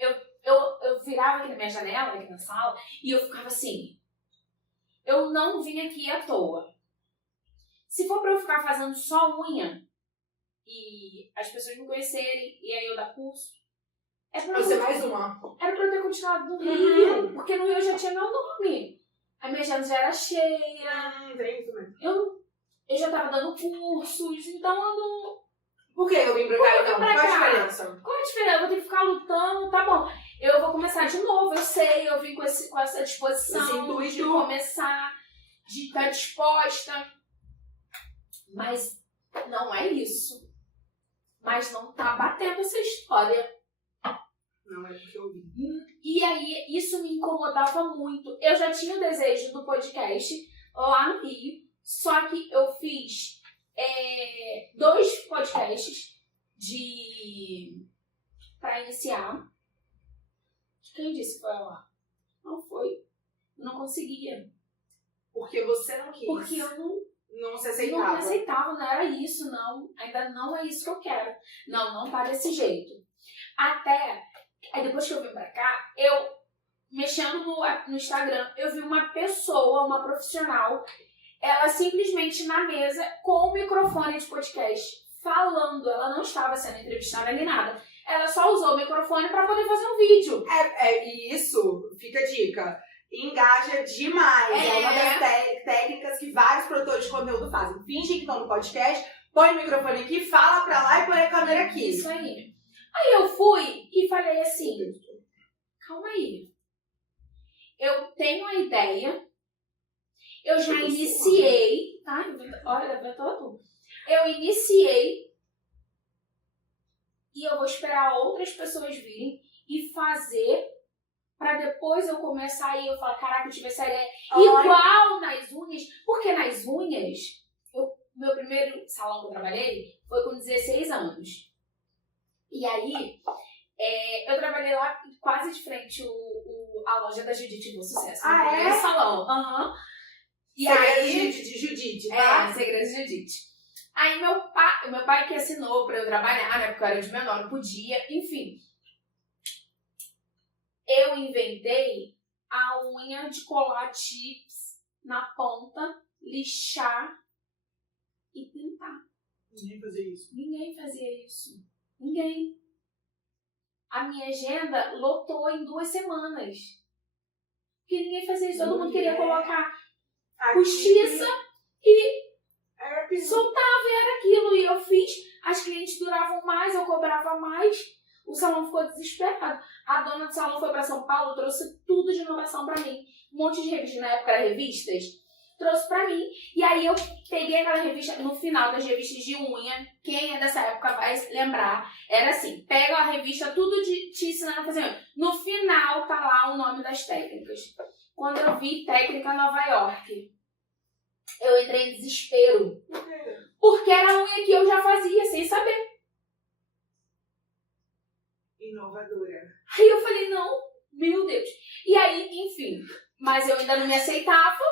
eu virava aqui na minha janela, aqui na sala, e eu ficava assim, eu não vim aqui à toa. Se for pra eu ficar fazendo só unha, e as pessoas me conhecerem, e aí eu dar curso, Pra ser mais uma. Era pra eu ter continuado no Rio, porque no Rio eu já tinha meu nome. A minha agenda já era cheia. Tem isso mesmo. Eu já tava dando cursos, então eu não... Por que eu vim pra cá então? Qual a diferença? Qual a diferença? Eu vou ter que ficar lutando, tá bom. Eu vou começar de novo, eu sei, eu vim com essa disposição de começar, de estar disposta. Mas não é isso. Mas não tá batendo essa história. Não é porque eu vi. E aí, isso me incomodava muito. Eu já tinha o desejo do podcast lá no Rio, só que eu fiz 2 podcasts pra iniciar. Quem disse que foi lá? Não foi. Eu não conseguia. Porque você não quis. Porque eu não se aceitava. Não me aceitava, não era isso, não. Ainda não é isso que eu quero. Não tá desse jeito. Aí depois que eu vim pra cá, eu, mexendo no Instagram, eu vi uma pessoa, uma profissional, ela simplesmente na mesa, com o microfone de podcast, falando. Ela não estava sendo entrevistada nem nada. Ela só usou o microfone pra poder fazer um vídeo. E isso, fica a dica, engaja demais. É uma das técnicas que vários produtores de conteúdo fazem. Fingem que estão no podcast, põe o microfone aqui, fala pra lá e põe a câmera aqui. Isso aí. Aí eu fui e falei assim, calma aí. Eu tenho a ideia, eu já iniciei, tá? Olha, levantou tudo. Eu iniciei e eu vou esperar outras pessoas virem e fazer pra depois eu começar e eu falar, caraca, eu tive essa ideia. Igual nas unhas, porque nas unhas, meu primeiro salão que eu trabalhei foi com 16 anos. E aí, eu trabalhei lá quase de frente a loja da Judite Bom Sucesso. É? Salão. E Segredos de Judite, tá? Segredos de Judite. Aí meu pai que assinou pra eu trabalhar, né? Porque eu era de menor, não podia. Enfim. Eu inventei a unha de colar chips na ponta, lixar e pintar. Ninguém fazia isso. Ninguém fazia isso. Ninguém. A minha agenda lotou em 2 semanas. Porque ninguém fazia isso, todo mundo queria colocar Aqui, postiça e era piso. soltava, e era aquilo. E eu fiz, as clientes duravam mais, eu cobrava mais, o salão ficou desesperado. A dona do salão foi pra São Paulo, trouxe tudo de inovação pra mim. Um monte de revistas, na época era revistas, trouxe pra mim. E aí eu peguei aquela revista, no final das revistas de unha, quem é dessa época vai lembrar, era assim, pega a revista, tudo te ensinando a fazer unha. No final tá lá o nome das técnicas. Quando eu vi técnica Nova York, eu entrei em desespero. Porque era a unha que eu já fazia, sem saber. Inovadora. Aí eu falei, não, meu Deus. E aí, enfim, mas eu ainda não me aceitava,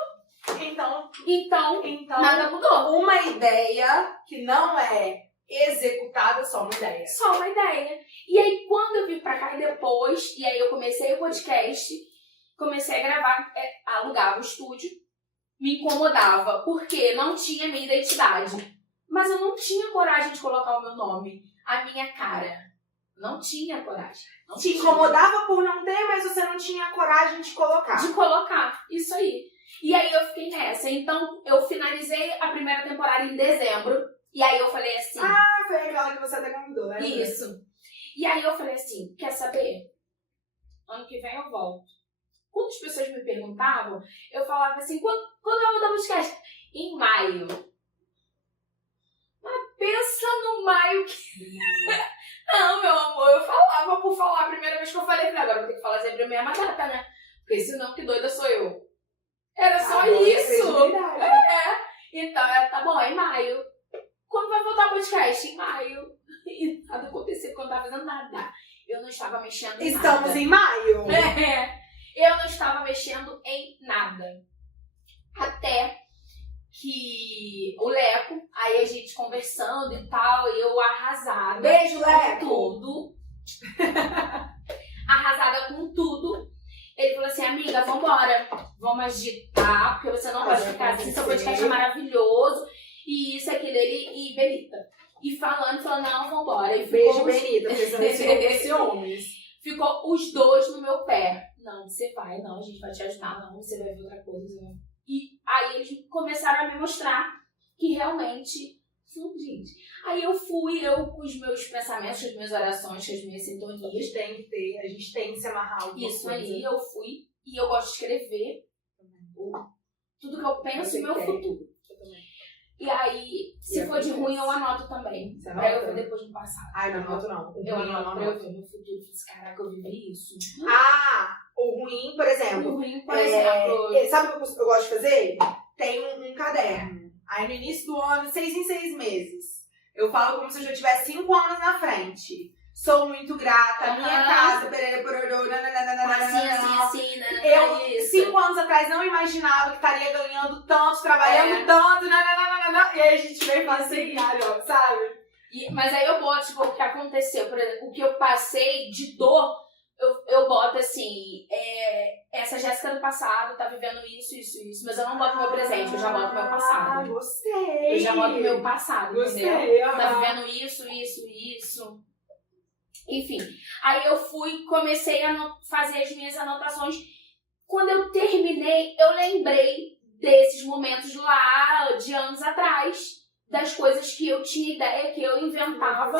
Então, nada mudou. uma ideia que não é executada, só uma ideia. Só uma ideia. E aí, quando eu vim pra cá e depois, e aí eu comecei o podcast, comecei a gravar, alugava o estúdio, me incomodava, porque não tinha minha identidade. Mas eu não tinha coragem de colocar o meu nome, a minha cara. Não tinha coragem. Não Te tinha. incomodava por não ter, mas você não tinha coragem de colocar. De colocar, isso aí. E aí eu fiquei nessa. Então, eu finalizei a primeira temporada em dezembro. E aí eu falei assim... Ah, foi aquela que você até convidou, né? Isso. E aí eu falei assim, quer saber? Ano que vem eu volto. Quando as pessoas me perguntavam, eu falava assim, quando eu vou dar podcast? Em maio. Mas pensa no maio que... Não, meu amor, eu falava por falar. A primeira vez que eu falei, agora eu vou ter que falar sempre a mesma data, né? Porque senão, que doida sou eu. Era só isso. Então, tá bom, é em maio. Quando vai voltar o podcast? Em maio. E nada aconteceu, porque eu não tava fazendo nada. Eu não estava mexendo em nada. Estamos em maio. Eu não estava mexendo em nada. Até que o Leco, aí a gente conversando e tal, e eu arrasada. Beijo, Leco! Com tudo. Arrasada com tudo. Ele falou assim, amiga, vambora. Vamos agitar, porque você não pode ficar assim, seu podcast é maravilhoso. E isso, aquilo, ele e Benita. E falando, não, vambora. E Beijo, Benita, pensando ciúmes. Ficou os dois no meu pé. Não, você vai, não, a gente vai te ajudar, não, você vai ver outra coisa. Não. E aí eles começaram a me mostrar que realmente, gente. Aí eu fui, com os meus pensamentos, com as minhas orações, com as minhas sintonias. A gente tem que se amarrar alguma Isso coisa. aí, eu fui. E eu gosto de escrever tudo que eu penso e meu futuro. E aí, se for de ruim, eu anoto também. Você Pra eu anota? ver depois no passado. Ai, não anoto não. O Eu ruim eu anoto não pra eu anoto. ver meu futuro. Caraca, eu vivi isso. Ah, o ruim, por exemplo. O ruim, por exemplo. Sabe o que eu gosto de fazer? Tem um caderno. Aí no início do ano, 6 em 6 meses, eu falo como se eu já tivesse 5 anos na frente. Sou muito grata, minha casa, perere pororô, Assim, né? Eu, Isso. 5 anos atrás, não imaginava que estaria ganhando tanto, trabalhando tanto, e aí a gente veio e fala assim, ó, sabe? Mas aí eu boto, tipo, o que aconteceu, por exemplo, o que eu passei de dor, eu boto assim, essa Jéssica do passado tá vivendo isso, mas eu não boto meu presente, eu já boto meu passado. Ah, gostei! Eu já boto meu passado, Gostei, entendeu? aham. Tá vivendo isso. Enfim, aí eu comecei a fazer as minhas anotações. Quando eu terminei, eu lembrei desses momentos lá de anos atrás, das coisas que eu tinha ideia, que eu inventava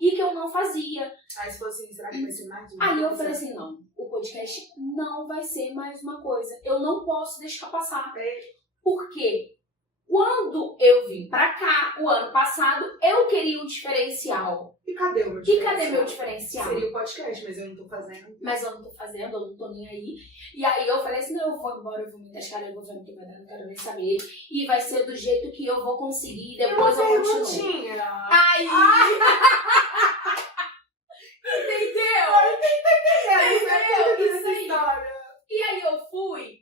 e que eu não fazia. Aí você falou assim, será que vai ser mais uma Aí eu coisa? falei assim, não, o podcast não vai ser mais uma coisa. Eu não posso deixar passar. Por quê? Quando eu vim pra cá, o ano passado, eu queria um diferencial. E cadê o meu E diferencial? cadê meu diferencial? Seria o podcast, mas eu não tô fazendo. Mas eu não tô fazendo, eu não tô nem aí. E aí eu falei assim, não, eu vou embora, eu vou me testar, eu vou ver o que vai dar, não quero nem saber. E vai ser do jeito que eu vou conseguir, depois eu continuo. Perguntinha. Aí! Entendeu? Entendeu? Isso aí. E aí eu fui,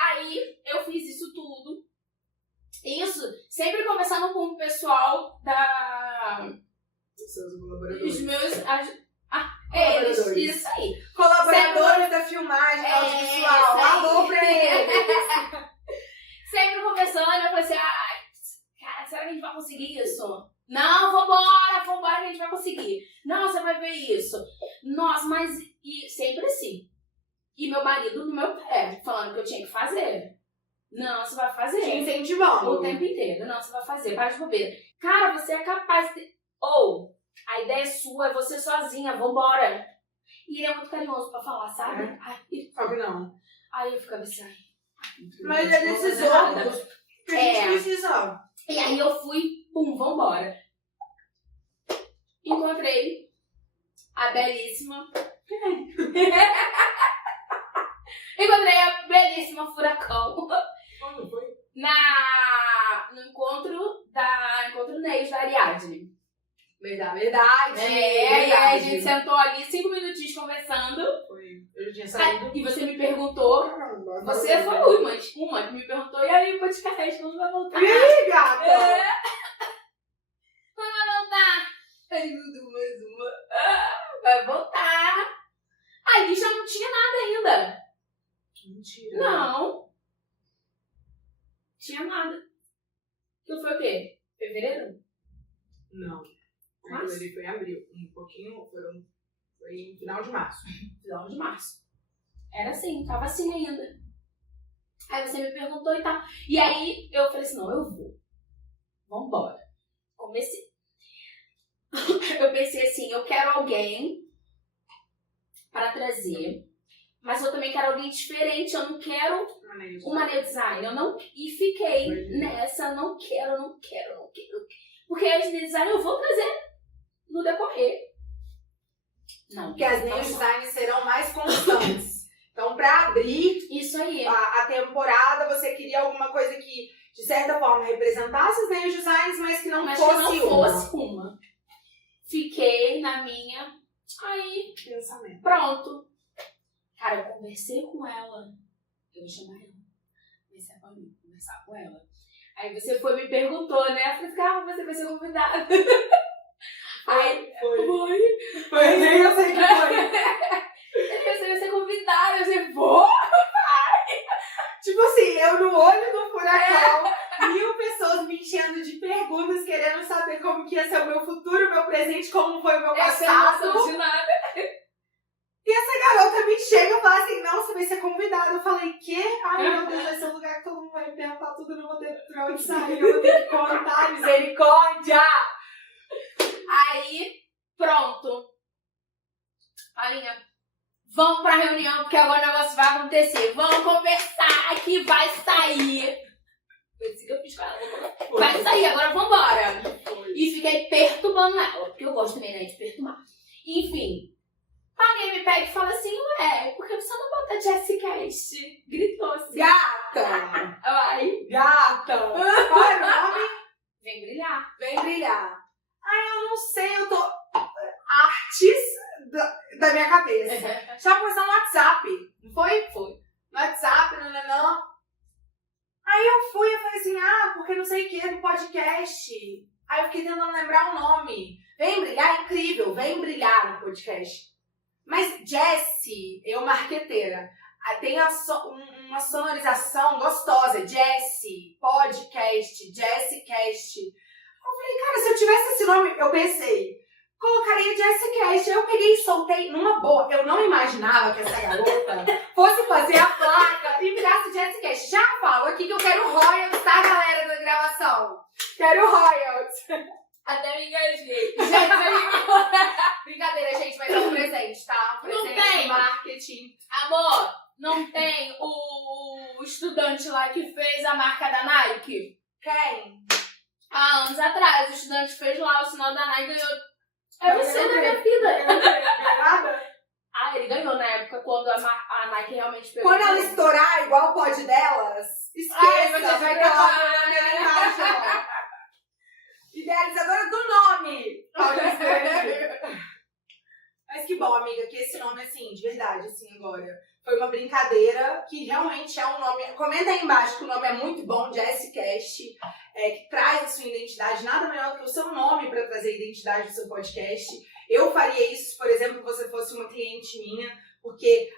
aí eu fiz isso tudo. Isso, sempre conversando com o pessoal Seus colaboradores. os meus... Colaboradores. Isso aí. Colaboradores da filmagem audiovisual. isso aí. Alô pra eles. Sempre conversando, eu falei assim, cara, será que a gente vai conseguir isso? Não, vambora que a gente vai conseguir. Não, você vai ver isso. Nossa, mas e sempre assim. E meu marido no meu pé, falando que eu tinha que fazer. Não, você vai fazer. Te incentivando. O tempo inteiro. Não, você vai fazer. Para de bobeira. Cara, você é capaz de... Ou, a ideia é sua, é você sozinha, vambora. E ele é muito carinhoso pra falar, sabe? É. Ai, Só que não. aí eu ficava assim, ai. Mas é desses nada. outros que a gente precisa. E aí eu fui, pum, vambora. Encontrei a belíssima... Encontrei a belíssima Furacão Quando foi? no encontro Neis da Ariadne. Verdade. E aí a gente sentou ali 5 minutinhos conversando. Foi. Eu já tinha saído. E você me perguntou. Caramba, Você foi uma que me perguntou. E aí, o podcast, quando vai voltar? E aí, gata? Quando vai voltar? Aí, mais uma. Vai voltar. Aí já não tinha nada ainda. Mentira. Não. Tinha nada. Aquilo foi o quê? Fevereiro? Não. Março? Ele foi em abril. Um pouquinho. Foi em final de março. Final de março. Era assim, tava assim ainda. Aí você me perguntou e tal. E aí eu falei assim, não, eu vou. Vambora. Comecei. Eu pensei assim, eu quero alguém para trazer, mas eu também quero alguém diferente. Eu não quero uma nail design. Eu não... E fiquei nessa, não quero. Porque as nail design eu vou trazer no decorrer. Não. Porque as nail designs serão mais constantes. Então, pra abrir Isso aí. a temporada, você queria alguma coisa que, de certa forma, representasse as nail designs, mas que não fosse uma. Fiquei na minha. Aí, pensamento. pronto. Cara, eu conversei com ela. Eu vou chamar ela. Comecei a conversar com ela. Aí você foi e me perguntou, né? Eu falei, calma, você vai ser convidada. Aí, Foi. nem eu sei que foi. Você vai ser convidada. Eu falei, vou? Tipo assim, eu no olho do furacão, 1000 pessoas me enchendo de perguntas, querendo saber como que ia ser o meu futuro, o meu presente, como foi o meu passado. Eu não de nada. E essa garota me chega e fala assim, não, você vai ser convidada. Eu falei, quê? Ai, meu Deus, vai ser um lugar que todo mundo vai me perguntar tudo, eu não vou ter pra onde sair, eu vou ter que contar, misericórdia! Aí, pronto. Alinha, vamos pra reunião, porque agora o negócio vai acontecer. Vamos conversar que vai sair. Foi isso que eu fiz com ela. Vai sair, agora vambora. E fiquei perturbando ela, porque eu gosto também, né, de perturbar. Enfim, alguém me pega e fala assim, ué, por que você não bota Jessicast? Gritou assim. Gata! Vai. Gata! Qual é o nome? Vem brilhar. Vem brilhar. Ai, eu não sei, eu tô... Artes da minha cabeça. Só começar no WhatsApp, não foi? Foi. No WhatsApp, nananã. Aí eu falei assim, porque não sei o que, do podcast. Aí eu fiquei tentando lembrar o nome. Vem brilhar, é incrível, vem brilhar no podcast. Mas Jessie, eu marqueteira, tem uma sonorização gostosa. Jessie, podcast, Jessicast. Eu falei, cara, se eu tivesse esse nome, eu pensei, colocaria Jessicast. Eu peguei e soltei numa boa. Eu não imaginava que essa garota fosse fazer a placa e virasse Jessicast. Já falo aqui que eu quero royalties, tá, galera da gravação? Quero royalties. Até me engajei. Gente, brincadeira, gente, mas é um presente, tá? Um presente Não tem. de marketing. Amor, não tem o estudante lá que fez a marca da Nike? Quem? Há anos atrás, o estudante fez lá o sinal da Nike e ganhou. É Eu você não da minha ganhei. vida. Nada? Ele ganhou na época quando a Nike realmente pegou. Quando ela estourar igual o pod delas, esqueça, vai estar lá na minha imagem. Idealizadora do nome. Mas que bom, amiga, que esse nome, assim, de verdade, assim, agora, foi uma brincadeira que realmente é um nome... Comenta aí embaixo que o nome é muito bom, Jessicast, que traz a sua identidade, nada melhor do que o seu nome para trazer a identidade do seu podcast. Eu faria isso se, por exemplo, você fosse uma cliente minha, porque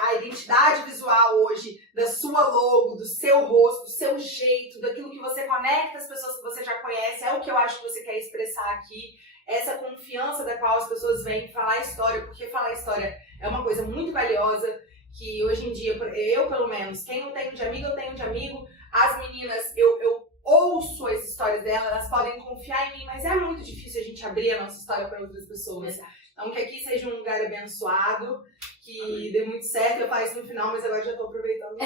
a identidade visual hoje da sua logo, do seu rosto, do seu jeito, daquilo que você conecta as pessoas que você já conhece, é o que eu acho que você quer expressar aqui. Essa confiança da qual as pessoas vêm falar história, porque falar história é uma coisa muito valiosa, que hoje em dia, eu pelo menos, quem eu tenho de amigo, eu tenho de amigo. As meninas, eu ouço as histórias delas, elas podem confiar em mim, mas é muito difícil a gente abrir a nossa história para outras pessoas. Então que aqui seja um lugar abençoado, que dê muito certo. Eu falo isso no final, mas agora já tô aproveitando.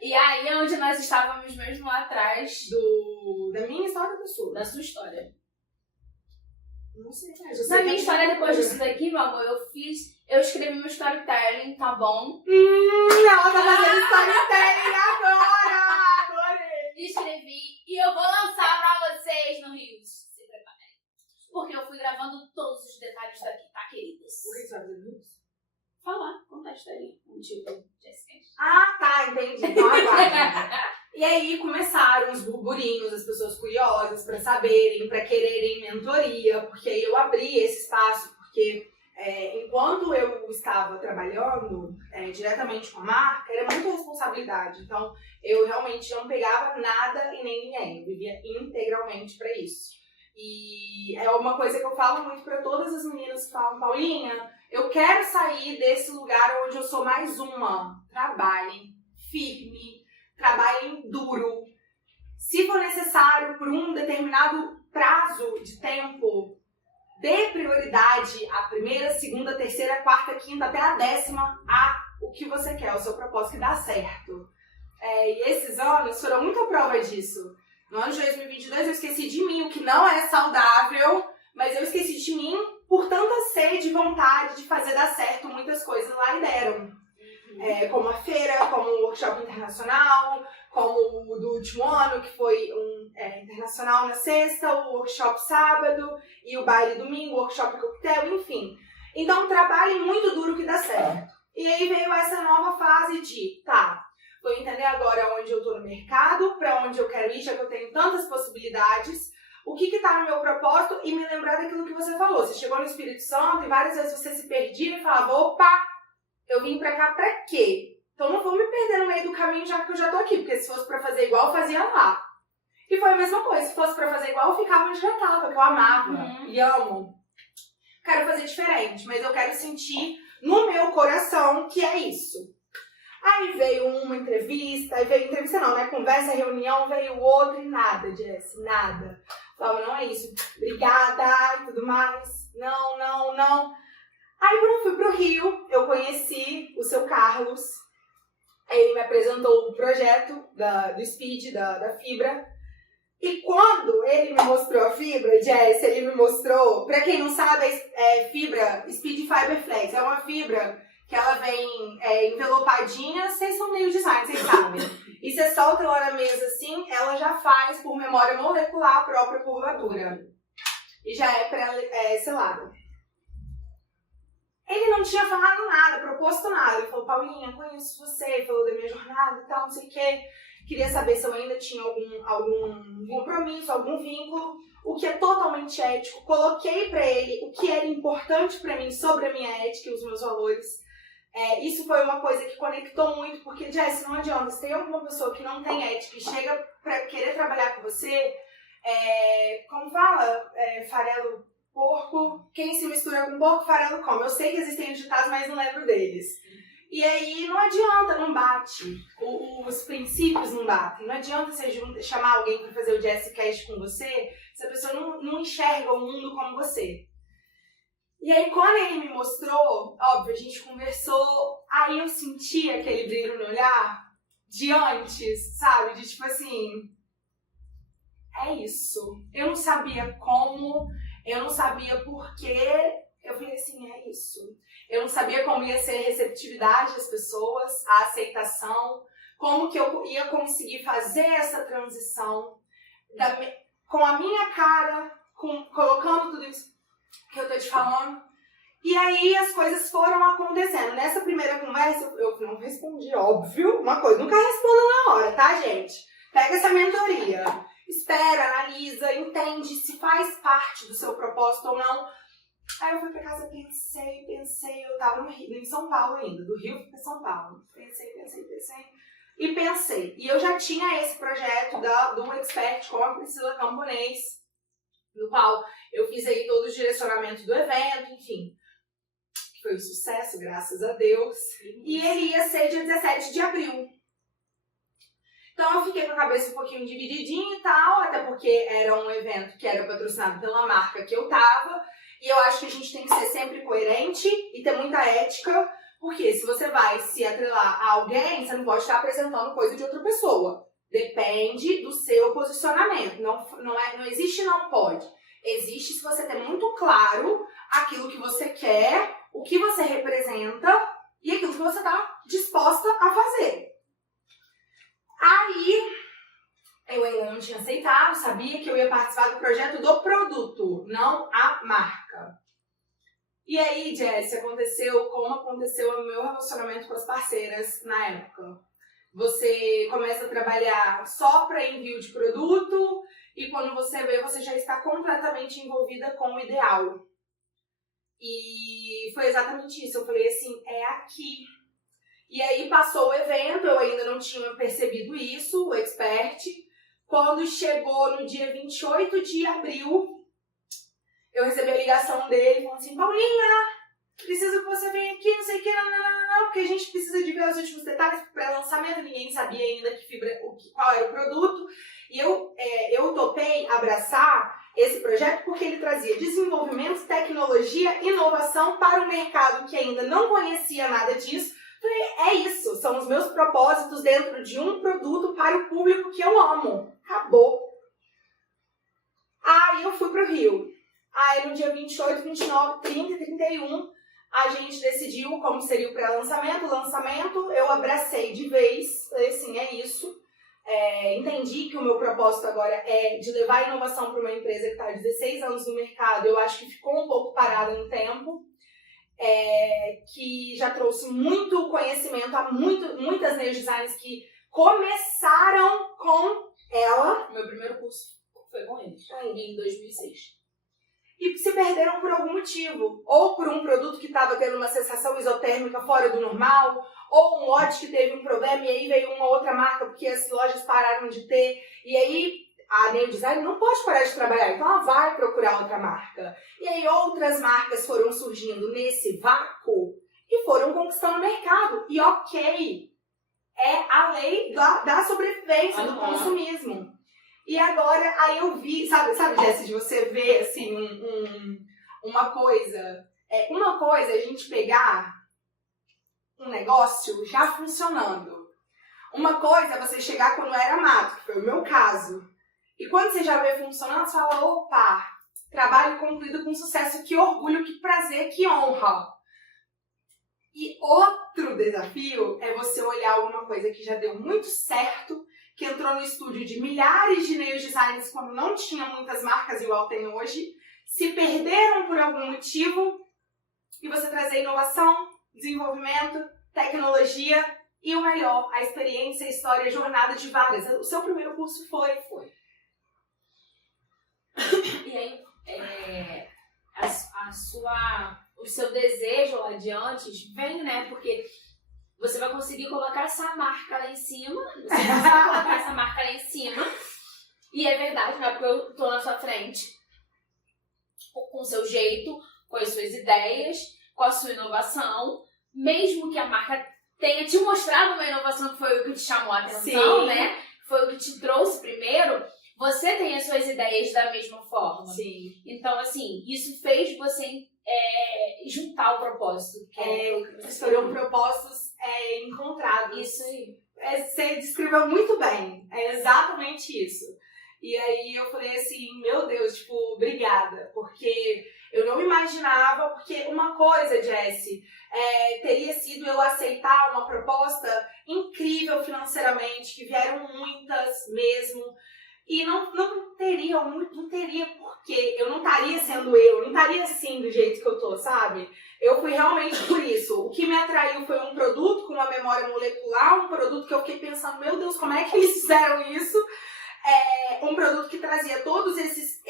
E aí é onde nós estávamos mesmo lá atrás da minha história do Sul. Da sua história. Não sei. Na minha história, depois disso daqui, meu amor, eu escrevi meu storytelling, tá bom? Ela tá fazendo storytelling agora! Adorei! Escrevi e eu vou lançar pra vocês no Rios. Se preparem. Porque eu fui gravando todos os detalhes daqui, tá, queridas? O que você vai fazer no Rios? Falar, contar a historinha. Tipo, Jessica. Ah, tá, entendi. Então agora. E aí começaram os burburinhos, as pessoas curiosas pra saberem, pra quererem mentoria, porque aí eu abri esse espaço, porque enquanto eu estava trabalhando diretamente com a marca, era muita responsabilidade. Então eu realmente não pegava nada e nem ninguém, eu vivia integralmente pra isso. E é uma coisa que eu falo muito pra todas as meninas que falam, Paulinha, eu quero sair desse lugar onde eu sou mais uma. Trabalhem firme, trabalhem duro. Se for necessário, por um determinado prazo de tempo, dê prioridade à primeira, segunda, terceira, quarta, quinta, até a 10ª a o que você quer, o seu propósito, que dá certo. E esses anos foram muita prova disso. No ano de 2022 eu esqueci de mim, o que não é saudável, mas eu esqueci de mim por tanta sede e vontade de fazer dar certo muitas coisas lá e deram. Como a feira, como o workshop internacional, como o do último ano, que foi um internacional na sexta, o workshop sábado e o baile domingo, o workshop coquetel, enfim. Então trabalhem muito duro que dá certo. E aí veio essa nova fase de, vou entender agora onde eu tô no mercado, pra onde eu quero ir, já que eu tenho tantas possibilidades, o que tá no meu propósito e me lembrar daquilo que você falou. Você chegou no Espírito Santo e várias vezes você se perdia e falava, opa, eu vim pra cá pra quê? Então não vou me perder no meio do caminho já que eu já tô aqui, porque se fosse pra fazer igual, eu fazia lá. E foi a mesma coisa, se fosse pra fazer igual, eu ficava onde já tava, que eu amava e amo. Quero fazer diferente, mas eu quero sentir no meu coração que é isso. Aí veio uma entrevista, conversa, reunião, veio outra e nada, Jess, nada. Falava, não é isso, obrigada e tudo mais, não. Aí quando eu fui pro Rio, eu conheci o seu Carlos, ele me apresentou o projeto do Speed, da fibra, e quando ele me mostrou a fibra, Jess, ele me mostrou, pra quem não sabe, fibra Speed Fiber Flex, é uma fibra que ela vem envelopadinha, vocês são meio design, vocês sabem. E você solta ela na mesa assim, ela já faz por memória molecular a própria curvatura. E já é pré-selada. Ele não tinha falado nada, proposto nada. Ele falou, Paulinha, conheço você, falou da minha jornada e tal, não sei o quê. Queria saber se eu ainda tinha algum compromisso, algum vínculo, o que é totalmente ético. Coloquei pra ele o que era importante pra mim sobre a minha ética e os meus valores. Isso foi uma coisa que conectou muito, porque, Jess, não adianta, se tem alguma pessoa que não tem ética e chega pra querer trabalhar com você, como fala? Farelo porco, quem se mistura com porco, farelo come. Eu sei que existem ditados, mas não lembro deles. E aí não adianta, não bate. Os princípios não batem. Não adianta você chamar alguém pra fazer o Jessicast com você, se a pessoa não enxerga o mundo como você. E aí, quando ele me mostrou, óbvio, a gente conversou, aí eu senti aquele brilho no olhar de antes, sabe? De tipo assim, é isso. Eu não sabia como, eu não sabia porquê, eu falei assim, é isso. Eu não sabia como ia ser a receptividade das pessoas, a aceitação, como que eu ia conseguir fazer essa transição com a minha cara, colocando tudo isso que eu tô te falando. E aí as coisas foram acontecendo. Nessa primeira conversa, eu não respondi, óbvio, uma coisa. Nunca respondo na hora, tá, gente? Pega essa mentoria. Espera, analisa, entende se faz parte do seu propósito ou não. Aí eu fui pra casa, pensei. Eu tava em São Paulo ainda, do Rio pra São Paulo. Pensei. E eu já tinha esse projeto do Expert com a Priscila Camponês, no qual eu fiz aí todo o direcionamento do evento, enfim. que foi um sucesso, graças a Deus. E ele ia ser dia 17 de abril. Então eu fiquei com a cabeça um pouquinho divididinha e tal, até porque era um evento que era patrocinado pela marca que eu tava. E eu acho que a gente tem que ser sempre coerente e ter muita ética, porque se você vai se atrelar a alguém, você não pode estar apresentando coisa de outra pessoa. Depende do seu posicionamento. Não existe não pode. Existe se você tem muito claro aquilo que você quer, o que você representa e aquilo que você está disposta a fazer. Aí, eu ainda não tinha aceitado, sabia que eu ia participar do projeto do produto, não a marca. E aí, Jess, aconteceu como aconteceu o meu relacionamento com as parceiras na época. Você começa a trabalhar só para envio de produto e quando você vê, você já está completamente envolvida com o ideal. E foi exatamente isso. Eu falei assim, é aqui. E aí passou o evento, eu ainda não tinha percebido isso, o Expert. Quando chegou no dia 28 de abril, eu recebi a ligação dele falando assim, Paulinha, preciso que você venha aqui, não sei o que, não, porque a gente precisa de ver os últimos detalhes para pré-lançamento, ninguém sabia ainda qual era o produto. E eu topei abraçar esse projeto porque ele trazia desenvolvimento, tecnologia, inovação para um mercado que ainda não conhecia nada disso. Falei, é isso, são os meus propósitos dentro de um produto para o público que eu amo. Acabou. Aí eu fui pro Rio. Aí no dia 28, 29, 30 e 31, a gente decidiu como seria o pré-lançamento, o lançamento, eu abracei de vez, falei assim, é isso. Entendi que o meu propósito agora é de levar a inovação para uma empresa que está há 16 anos no mercado, eu acho que ficou um pouco parada no tempo. Que já trouxe muito conhecimento a muitas neodesigners que começaram com ela. Meu primeiro curso foi com eles, em 2006. E se perderam por algum motivo. Ou por um produto que estava tendo uma sensação isotérmica fora do normal, ou um lote que teve um problema e aí veio uma outra marca porque as lojas pararam de ter. E aí a neodesign não pode parar de trabalhar, então ela vai procurar outra marca. E aí outras marcas foram surgindo nesse vácuo e foram conquistando o mercado. E ok, é a lei da sobrevivência, do consumismo. E agora, aí eu vi, sabe Jess, de você ver assim, uma coisa é a gente pegar um negócio já funcionando. Uma coisa é você chegar quando era mato, que foi o meu caso. E quando você já vê funcionando, você fala, opa, trabalho concluído com sucesso, que orgulho, que prazer, que honra. E outro desafio é você olhar alguma coisa que já deu muito certo, que entrou no estúdio de milhares de neodesigners quando não tinha muitas marcas igual tem hoje, se perderam por algum motivo, e você trazer inovação, desenvolvimento, tecnologia e o melhor, a experiência, a história, a jornada de várias. O seu primeiro curso foi. E aí, o seu desejo lá adiante vem, né? Porque você vai conseguir colocar essa marca lá em cima. Você vai conseguir colocar essa marca lá em cima. E é verdade, não é porque eu tô na sua frente. Com o seu jeito, com as suas ideias, com a sua inovação. Mesmo que a marca tenha te mostrado uma inovação que foi o que te chamou a atenção, né? Foi o que te trouxe primeiro. Você tem as suas ideias da mesma forma. Sim. Então, assim, isso fez você juntar o propósito. Foram propósitos encontrados. Isso aí. Você descreveu muito bem. É exatamente isso. E aí eu falei assim, meu Deus, tipo, obrigada. Porque eu não imaginava, porque uma coisa, Jessie, teria sido eu aceitar uma proposta incrível financeiramente, que vieram muitas mesmo. E não teria porquê, eu não estaria sendo eu não estaria assim do jeito que eu tô, sabe? Eu fui realmente por isso. O que me atraiu foi um produto com uma memória molecular, um produto que eu fiquei pensando, meu Deus, como é que eles fizeram isso? Um produto que trazia todos esses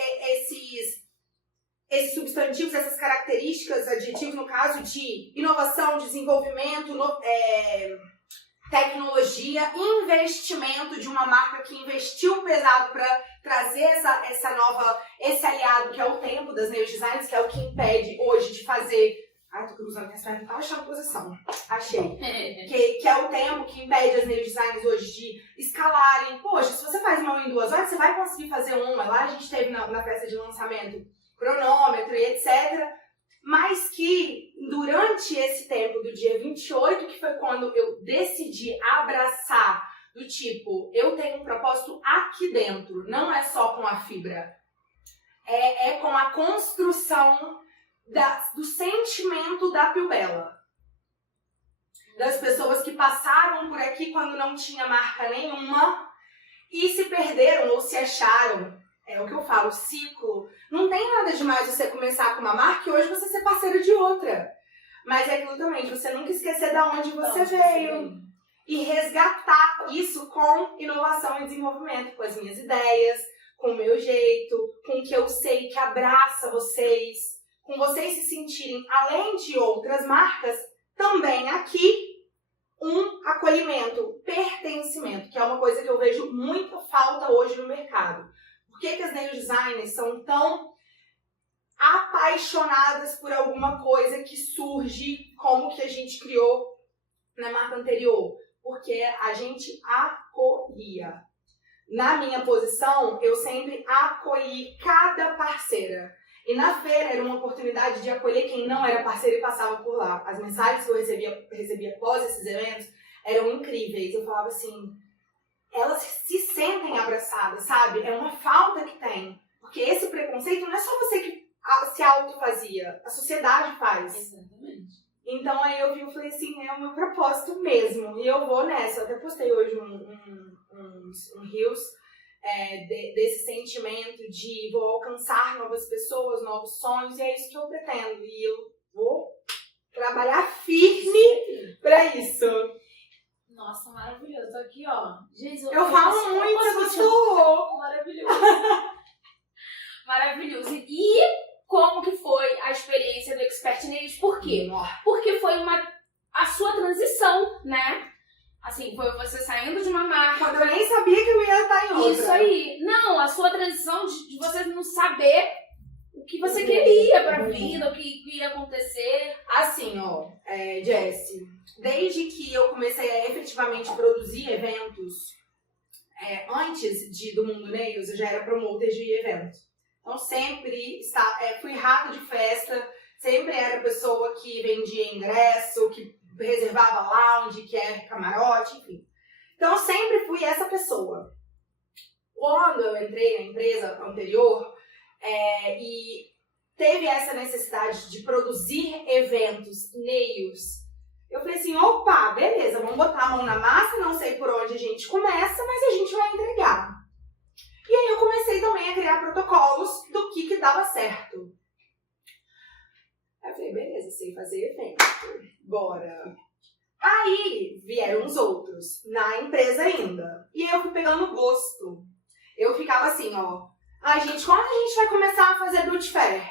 substantivos, essas características, adjetivos, no caso de inovação, desenvolvimento, tecnologia, investimento de uma marca que investiu pesado para trazer esse aliado que é o tempo das neodesigners, que é o que impede hoje de fazer Ai, tô cruzando minhas pernas, tava achando posição. Achei. Que é o tempo que impede as nail designers hoje de escalarem. Poxa, se você faz uma em 2 horas, você vai conseguir fazer uma. Lá a gente teve na festa de lançamento cronômetro e etc. Mas que durante esse tempo do dia 28, que foi quando eu decidi abraçar do tipo, eu tenho um propósito aqui dentro, não é só com a fibra. É com a construção do sentimento da Piubella. Das pessoas que passaram por aqui quando não tinha marca nenhuma e se perderam ou se acharam. É o que eu falo, ciclo. Não tem nada demais você começar com uma marca e hoje você ser parceiro de outra. Mas é aquilo também, de você nunca esquecer de onde você veio. E resgatar isso com inovação e desenvolvimento, com as minhas ideias, com o meu jeito, com o que eu sei que abraça vocês, com vocês se sentirem, além de outras marcas, também aqui um acolhimento, pertencimento, que é uma coisa que eu vejo muita falta hoje no mercado. Por que as nail designers são tão apaixonadas por alguma coisa que surge como que a gente criou na marca anterior? Porque a gente acolhia. Na minha posição, eu sempre acolhi cada parceira. E na feira era uma oportunidade de acolher quem não era parceiro e passava por lá. As mensagens que eu recebia após esses eventos eram incríveis. Eu falava assim, elas se sentem abraçadas, sabe? É uma falta que tem. Porque esse preconceito não é só você que se autofazia, a sociedade faz. Exatamente. Então aí eu vi e falei assim, é o meu propósito mesmo. E eu vou nessa. Eu até postei hoje um Reels desse sentimento de vou alcançar novas pessoas, novos sonhos, e é isso que eu pretendo. E eu vou trabalhar firme pra isso. Nossa, maravilhoso. Tô aqui, ó. Jesus, eu falo muito, eu gostou. Maravilhoso. Maravilhoso. E como que foi a experiência do Expert Nails? Por quê? Porque foi a sua transição, né? Assim, foi você saindo de uma marca. Quando eu nem sabia que eu ia estar em outra. Isso aí. Não, a sua transição de você não saber o que você queria pra vida, o que ia acontecer. Assim, ó, Jessie, desde que eu comecei a efetivamente produzir eventos, antes do Mundo Nails, eu já era promoter de evento. Então sempre fui rato de festa, sempre era pessoa que vendia ingresso, que reservava lounge, que é camarote, enfim. Então eu sempre fui essa pessoa. Quando eu entrei na empresa anterior e teve essa necessidade de produzir eventos, nails, eu falei assim, opa, beleza, vamos botar a mão na massa, não sei por onde a gente começa, mas a gente vai entregar. E aí eu comecei também a criar protocolos do que dava certo. Aí eu falei, beleza, sei fazer evento, bora. Aí vieram os outros, na empresa ainda. E aí eu fui pegando gosto. Eu ficava assim, ó, ai gente, quando a gente vai começar a fazer Beauty Fair?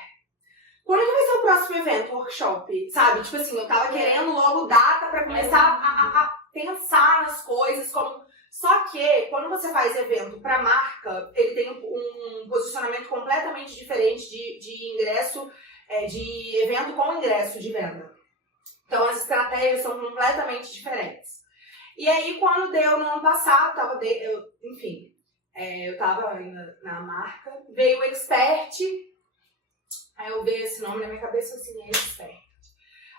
Quando que vai ser o próximo evento, workshop? Sabe, tipo assim, eu tava querendo logo data pra começar a pensar nas coisas, como... Só que, quando você faz evento para marca, ele tem um posicionamento completamente diferente de ingresso, de evento com ingresso de venda. Então, as estratégias são completamente diferentes. E aí, quando deu no ano passado, eu tava ainda na marca, veio o Expert, aí eu veio esse nome na minha cabeça assim, Expert.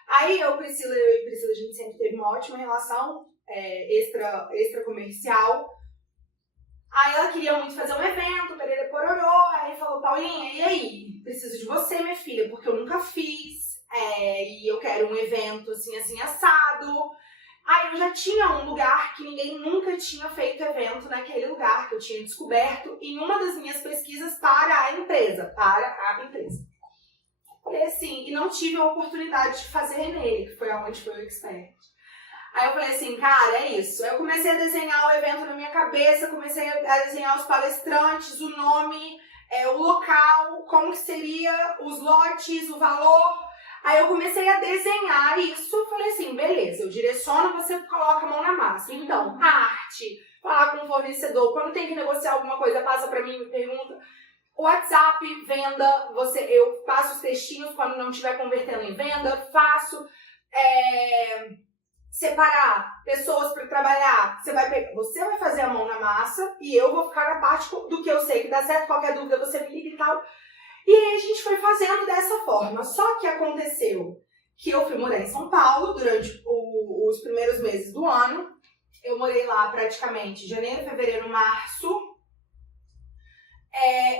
Aí eu e Priscila, a gente sempre teve uma ótima relação, extra comercial. Aí ela queria muito fazer um evento, perere pororô, aí falou, Paulinha, e aí? Preciso de você, minha filha, porque eu nunca fiz, e eu quero um evento assim, assado. Aí eu já tinha um lugar que ninguém nunca tinha feito evento naquele lugar, que eu tinha descoberto em uma das minhas pesquisas para a empresa. Falei assim, e não tive a oportunidade de fazer nele, que foi onde foi o Expert. Aí eu falei assim, cara, é isso. Aí eu comecei a desenhar o evento na minha cabeça, comecei a desenhar os palestrantes, o nome, o local, como que seria, os lotes, o valor. Aí eu comecei a desenhar isso, falei assim, beleza, eu direciono, você coloca a mão na massa. Então, a arte, falar com o fornecedor, quando tem que negociar alguma coisa, passa pra mim, me pergunta. WhatsApp, venda, eu faço os textinhos quando não estiver convertendo em venda, faço separar pessoas para trabalhar. Você vai fazer a mão na massa e eu vou ficar na parte do que eu sei que dá certo, qualquer dúvida você me liga e tal. E aí a gente foi fazendo dessa forma. Só que aconteceu que eu fui morar em São Paulo durante os primeiros meses do ano. Eu morei lá praticamente janeiro, fevereiro, março.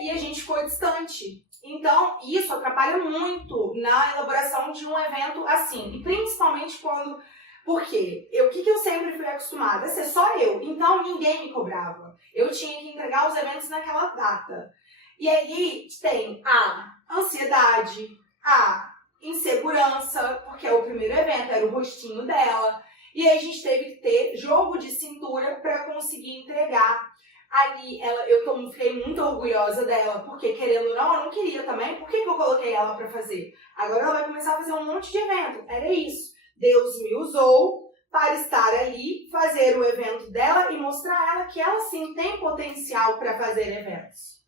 E a gente ficou distante. Então, isso atrapalha muito na elaboração de um evento assim. E principalmente quando... Por quê? O que eu sempre fui acostumada? A ser só eu. Então, ninguém me cobrava. Eu tinha que entregar os eventos naquela data. E aí tem a ansiedade, a insegurança, porque é o primeiro evento, era o rostinho dela. E aí a gente teve que ter jogo de cintura para conseguir entregar. Ali, eu fiquei muito orgulhosa dela, porque querendo ou não, eu não queria também. Por que eu coloquei ela para fazer? Agora ela vai começar a fazer um monte de evento. Era isso. Deus me usou para estar ali, fazer o evento dela e mostrar a ela que ela sim tem potencial para fazer eventos.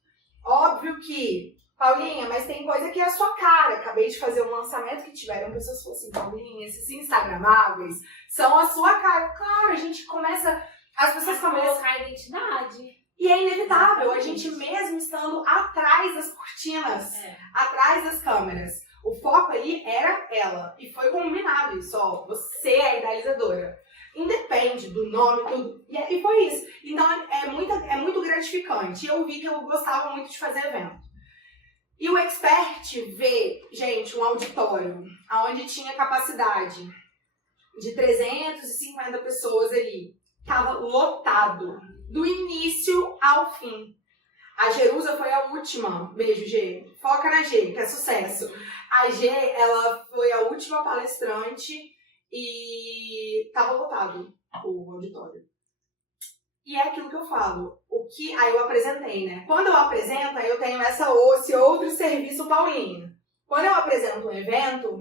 Óbvio que, Paulinha, mas tem coisa que é a sua cara. Acabei de fazer um lançamento que tiveram pessoas que falaram assim, Paulinha, esses instagramáveis são a sua cara. Claro, a gente começa... As pessoas começam a colocar a identidade. E é inevitável, a gente mesmo estando atrás das cortinas, atrás das câmeras. O foco ali era ela. E foi combinado isso, ó. Você é a idealizadora. Independe do nome, tudo. E foi isso. Então é muito gratificante. Eu vi que eu gostava muito de fazer evento. E o Expert vê, gente, um auditório onde tinha capacidade de 350 pessoas ali. Tava lotado. Do início ao fim. A Jerusa foi a última. Beijo, G. Foca na G, que é sucesso. A G, ela foi a última palestrante e tava lotado o auditório. E é aquilo que eu falo. Aí eu apresentei, né? Quando eu apresento, aí eu tenho esse outro serviço Paulinho. Quando eu apresento um evento,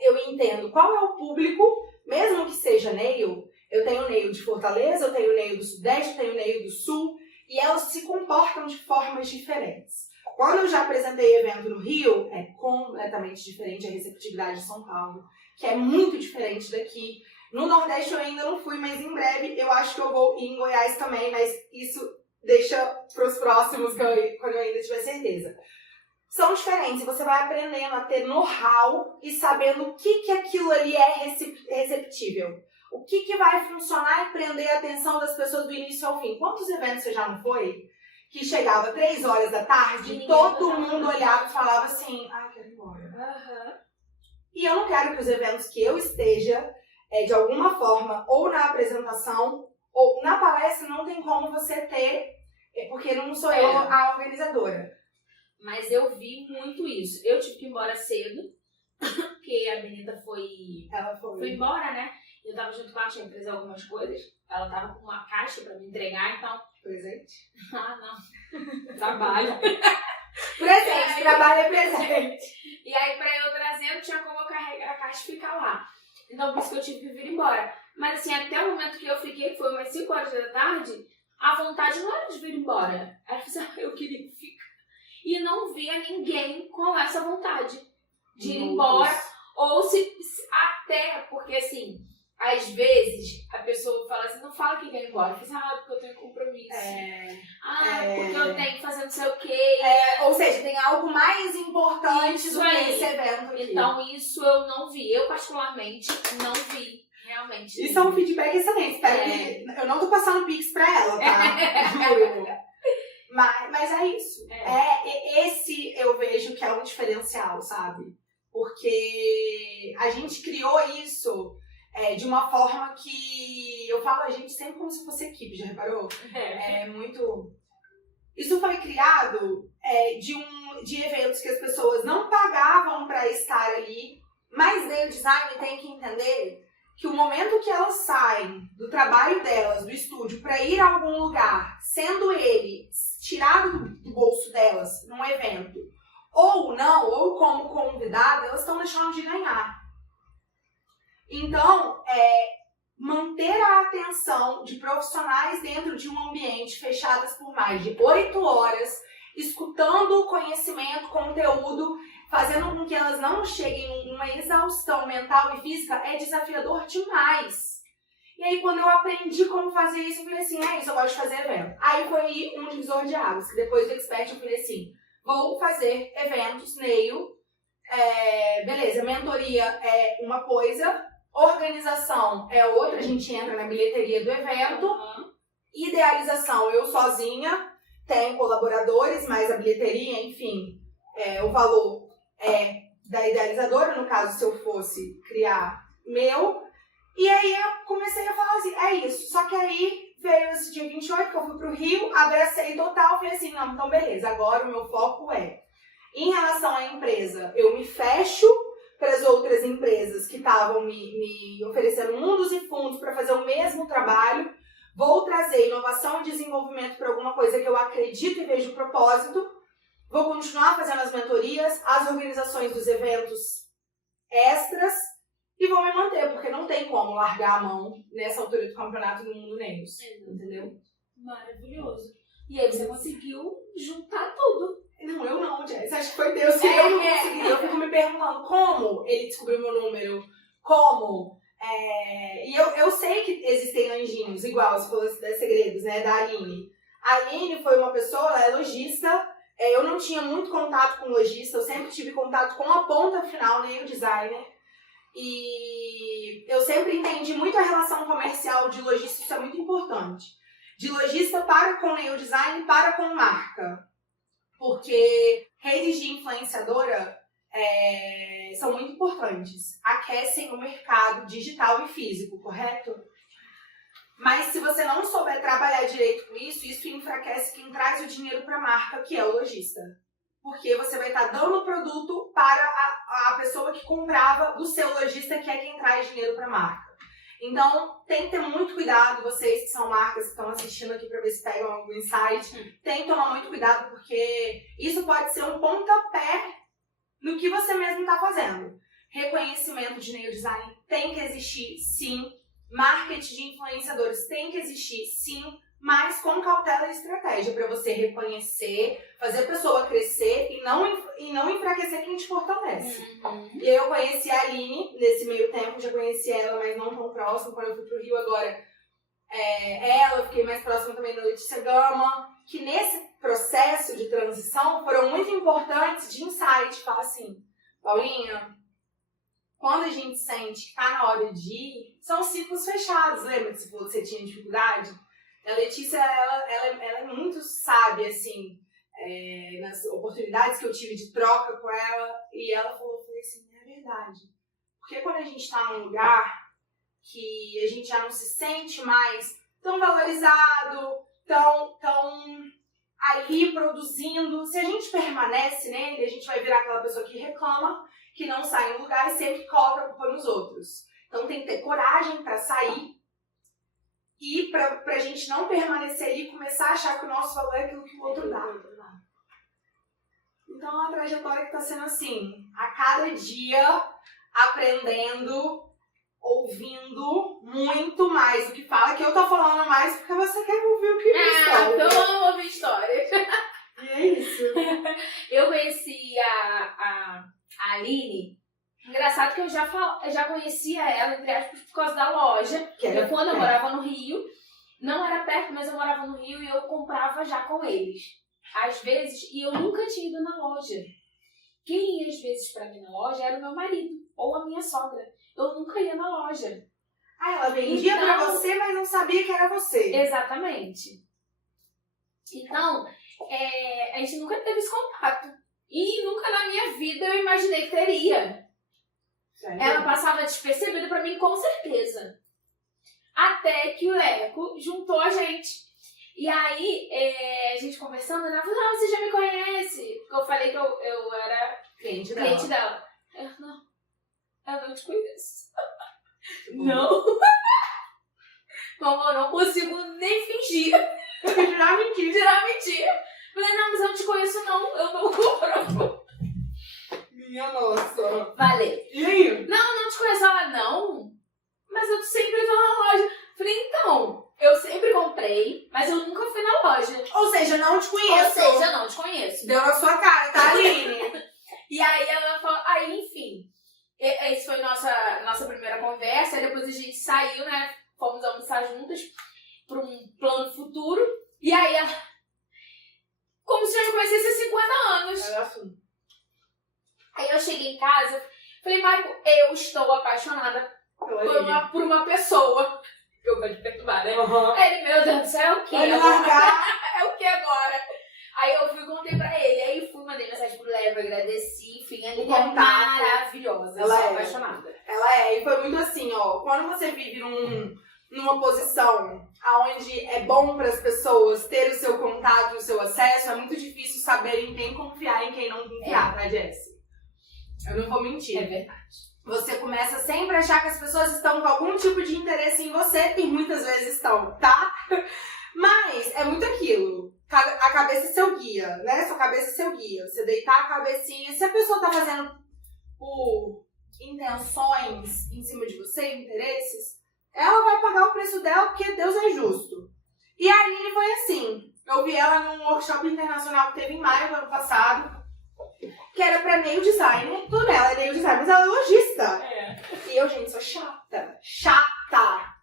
eu entendo qual é o público, mesmo que seja nail. Eu tenho nail de Fortaleza, eu tenho nail do Sudeste, eu tenho nail do Sul. E elas se comportam de formas diferentes. Quando eu já apresentei evento no Rio, é completamente diferente a receptividade de São Paulo, que é muito diferente daqui. No Nordeste eu ainda não fui, mas em breve eu acho que eu vou ir em Goiás também, mas isso deixa para os próximos, quando eu ainda tiver certeza. São diferentes, e você vai aprendendo a ter know-how e sabendo o que aquilo ali é receptível. O que vai funcionar e prender a atenção das pessoas do início ao fim. Quantos eventos você já não foi? Que chegava 3 horas da tarde e todo mundo olhava e falava assim, ai, quero ir embora. Uhum. E eu não quero que os eventos que eu esteja, de alguma forma, ou na apresentação, ou na palestra, não tem como você ter, porque não sou eu a organizadora. Mas eu vi muito isso. Eu tive que ir embora cedo, porque a menina Ela foi embora, né? Eu tava junto com ela, tinha que trazer algumas coisas. Ela tava com uma caixa pra me entregar, então... Presente? Ah, não. Trabalho. Presente, trabalho é presente. E aí, pra eu trazendo, tinha como eu carregar a caixa e ficar lá. Então, por isso que eu tive que vir embora. Mas, assim, até o momento que eu fiquei, que foi umas 5 horas da tarde, a vontade não era de vir embora. Era que eu queria ficar. E não via ninguém com essa vontade de ir embora. Ou até, porque, assim... Às vezes, a pessoa fala assim, não fala que quer ir embora. Fala assim, porque eu tenho compromisso. Porque eu tenho que fazer não sei o quê. Ou seja, tem algo mais importante do que esse evento aqui. Então, isso eu não vi. Eu, particularmente, não vi. Realmente. Isso é um feedback excelente. Espero que... Eu não tô passando pix pra ela, tá? Juro. Mas é isso. Esse eu vejo que é um diferencial, sabe? Porque a gente criou isso... de uma forma que eu falo a gente sempre como se fosse equipe, já reparou? Muito... Isso foi criado de eventos que as pessoas não pagavam para estar ali, mas o design tem que entender que o momento que elas saem do trabalho delas, do estúdio, para ir a algum lugar, sendo ele tirado do bolso delas num evento, ou não, ou como convidada, elas estão deixando de ganhar. Então, manter a atenção de profissionais dentro de um ambiente fechadas por mais de 8 horas escutando conhecimento, conteúdo, fazendo com que elas não cheguem numa exaustão mental e física, é desafiador demais. E aí, quando eu aprendi como fazer isso, eu falei assim, é isso, eu gosto de fazer evento. Aí foi um divisor de águas, que depois do Expert eu falei assim, vou fazer eventos, Nail, beleza, mentoria é uma coisa, organização é outra, a gente entra na bilheteria do evento, idealização eu sozinha, tenho colaboradores, mas a bilheteria, enfim, o valor é da idealizadora, no caso, se eu fosse criar meu. E aí eu comecei a falar assim, é isso. Só que aí veio esse dia 28, que eu fui pro Rio, abracei total, falei assim, não, então beleza, agora o meu foco é, em relação à empresa, eu me fecho para as outras empresas que estavam me oferecendo mundos e fundos para fazer o mesmo trabalho, vou trazer inovação e desenvolvimento para alguma coisa que eu acredito e vejo propósito, vou continuar fazendo as mentorias, as organizações dos eventos extras, e vou me manter, porque não tem como largar a mão nessa altura do campeonato do Mundo News. Entendeu? Maravilhoso. E aí você conseguiu juntar tudo. Não, eu não, Jess. Acho que foi Deus que eu não consegui. Eu fico me perguntando como ele descobriu meu número, como. E eu sei que existem anjinhos, igual você falou das segredos, né, da Aline. A Aline foi uma pessoa, ela é lojista. Eu não tinha muito contato com lojista, eu sempre tive contato com a ponta final, nem o designer. E eu sempre entendi muito a relação comercial de lojista, isso é muito importante. De lojista para com nail design, para com marca. Porque redes de influenciadora são muito importantes. Aquecem o mercado digital e físico, correto? Mas se você não souber trabalhar direito com isso, isso enfraquece quem traz o dinheiro para a marca, que é o lojista. Porque você vai estar dando o produto para a pessoa que comprava do seu lojista, que é quem traz dinheiro para a marca. Então, tem que ter muito cuidado, vocês que são marcas que estão assistindo aqui para ver se pegam algum insight. Tem que tomar muito cuidado, porque isso pode ser um pontapé no que você mesmo está fazendo. Reconhecimento de nail design tem que existir, sim. Marketing de influenciadores tem que existir, sim. Mas com cautela e estratégia para você reconhecer, fazer a pessoa crescer e não enfraquecer quem te fortalece. E eu conheci a Aline nesse meio tempo, já conheci ela, mas não tão próximo. Quando eu fui pro Rio agora, eu fiquei mais próxima também da Letícia Gama, que nesse processo de transição foram muito importantes de insight. Fala assim, Paulinha, quando a gente sente que tá na hora de ir, são ciclos fechados. Lembra que você falou que você tinha dificuldade? A Letícia, ela é muito sábia, assim, nas oportunidades que eu tive de troca com ela. E ela falou, eu falei assim, é verdade. Porque quando a gente tá num lugar que a gente já não se sente mais tão valorizado, tão ali produzindo, se a gente permanece nele, a gente vai virar aquela pessoa que reclama, que não sai do lugar e sempre coloca a culpa nos outros. Então tem que ter coragem para sair. E pra gente não permanecer ali e começar a achar que o nosso valor é aquilo que o outro dá. Então é uma trajetória que tá sendo assim, a cada dia aprendendo, ouvindo muito mais do que fala, que eu tô falando mais porque você quer ouvir o que eu estou. Eu amo ouvir histórias. E é isso. Eu conheci a Aline. Engraçado que eu já conhecia ela, entre aspas, por causa da loja. Quando eu morava no Rio, não era perto, mas eu morava no Rio e eu comprava já com eles. Às vezes, e eu nunca tinha ido na loja. Quem ia às vezes pra mim na loja era o meu marido, ou a minha sogra. Eu nunca ia na loja. Ela vendia pra você, mas não sabia que era você. Exatamente. Então, a gente nunca teve esse contato. E nunca na minha vida eu imaginei que teria. Sério? Ela passava despercebida pra mim, com certeza. Até que o Eco juntou a gente. E aí, a gente conversando, ela falou, não, você já me conhece. Porque eu falei que eu era cliente dela. Eu não te conheço. Não. Como eu não consigo nem fingir. Tirar mentira. Falei, não, mas eu não te conheço não. Eu não compro. Minha nossa. Falei. E aí? Não te conheço. Ela, não. Mas eu sempre vou na loja. Falei, então, eu sempre comprei, mas eu nunca fui na loja. Ou seja, não te Ou conheço. seja, não te conheço. Deu na sua cara, tá, Aline? E aí ela falou, aí enfim, essa foi nossa primeira conversa, aí depois a gente saiu, né, fomos almoçar juntas pra um plano futuro, e aí ela, como se eu não conhecesse há 50 anos. É assim. Aí eu cheguei em casa, falei, Michael, eu estou apaixonada por uma pessoa. Eu gosto de perturbar, né? Uhum. Aí ele, meu Deus do céu, é o quê? Vai me largar. É o que agora? Aí eu fui e contei pra ele. Aí fui, mandei mensagem pro Leva, agradeci. Enfim, ela é Contato. maravilhosa. Ela eu sou é. apaixonada. Ela é, e foi muito assim, ó. Quando você vive numa posição onde é bom para as pessoas ter o seu contato, o seu acesso, é muito difícil saber em quem confiar e em quem não confiar, tá, Jessie? Eu não vou mentir. É verdade. Você começa sempre a achar que as pessoas estão com algum tipo de interesse em você, e muitas vezes estão, tá? Mas é muito aquilo. A cabeça é seu guia, né? Sua cabeça é seu guia. Você deitar a cabecinha. Se a pessoa tá fazendo por intenções em cima de você, interesses, ela vai pagar o preço dela porque Deus é justo. E a Aline foi assim. Eu vi ela num workshop internacional que teve em maio do ano passado, que era pra nail designer. Tudo bem, ela é nail designer, mas ela é lojista. E eu, gente, sou chata. Chata!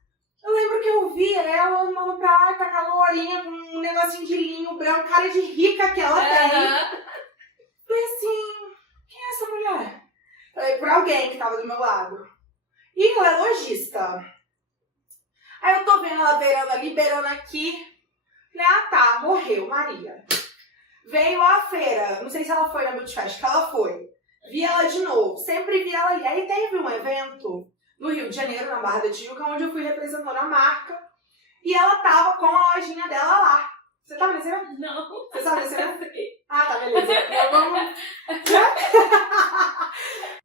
Eu lembro que eu vi ela andando pra lá e pra cá, lourinha, com um negocinho de linho branco, cara de rica que ela tem. Falei assim, quem é essa mulher? Falei pra alguém que tava do meu lado. E ela é lojista. Aí eu tô vendo ela beirando ali, beirando aqui. Falei, ah tá, morreu, Maria. Veio a feira, não sei se ela foi na Beauty Fest, que ela foi. Vi ela de novo, sempre vi ela ali. Aí teve um evento no Rio de Janeiro, na Barra da Tijuca, onde eu fui representando a marca. E ela tava com a lojinha dela lá. Você tá nesse evento? Não. Você sabe desse evento? Ah, tá, beleza. Então vamos...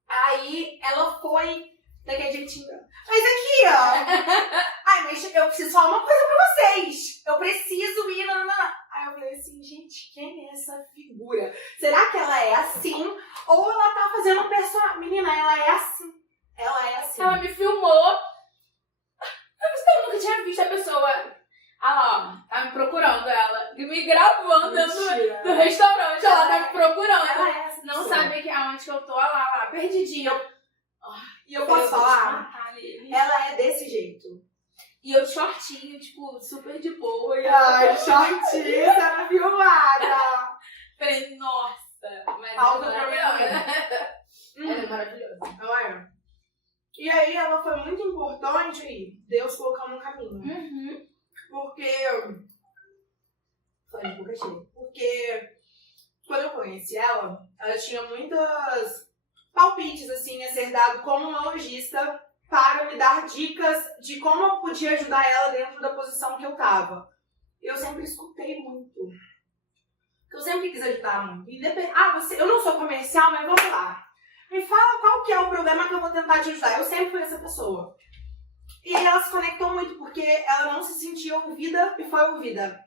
Aí ela foi daquele jeitinho. Mas aqui, ó. Ai, mas eu preciso falar uma coisa pra vocês. Eu preciso ir. Não. Aí eu falei assim, gente, quem é essa figura? Será que ela é assim? Ou ela tá fazendo um personagem? Menina, ela é assim. Ela é assim. Ela me filmou. Eu nunca tinha visto a pessoa. Ah lá, ó, tá me procurando ela. E me gravando dentro do restaurante. Ela tá me procurando. Ela é assim. Não sabe que aonde que eu tô, olha lá, perdidinha. E eu posso falar? Ali. Ela é desse jeito. E eu de shortinho, tipo, super de boa. E Ai, shortinho, na filmada. falei, nossa, mas Alta ela é maravilhosa. Ela é Uhum. maravilhosa. Ela é. E aí ela foi muito importante aí, Deus colocou no caminho. Uhum. Porque. Falei de boca cheia. Porque quando eu conheci ela tinha muitas palpites assim a ser dado como uma lojista para me dar dicas de como eu podia ajudar ela dentro da posição que eu tava. Eu sempre escutei muito. Eu sempre quis ajudar muito. Eu não sou comercial, mas vamos lá. Me fala qual que é o problema que eu vou tentar te ajudar. Eu sempre fui essa pessoa. E ela se conectou muito, porque ela não se sentia ouvida e foi ouvida.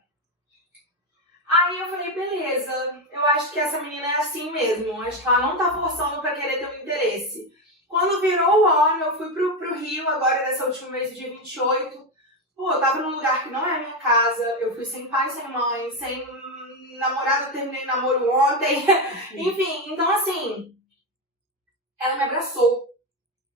Aí eu falei, beleza, eu acho que essa menina é assim mesmo. Acho que ela não tá forçando pra querer ter um interesse. Quando virou o ano, eu fui pro Rio, agora nessa última vez, dia 28. Pô, eu tava num lugar que não é a minha casa. Eu fui sem pai, sem mãe, sem namorado, eu terminei namoro ontem. Enfim, então assim, ela me abraçou.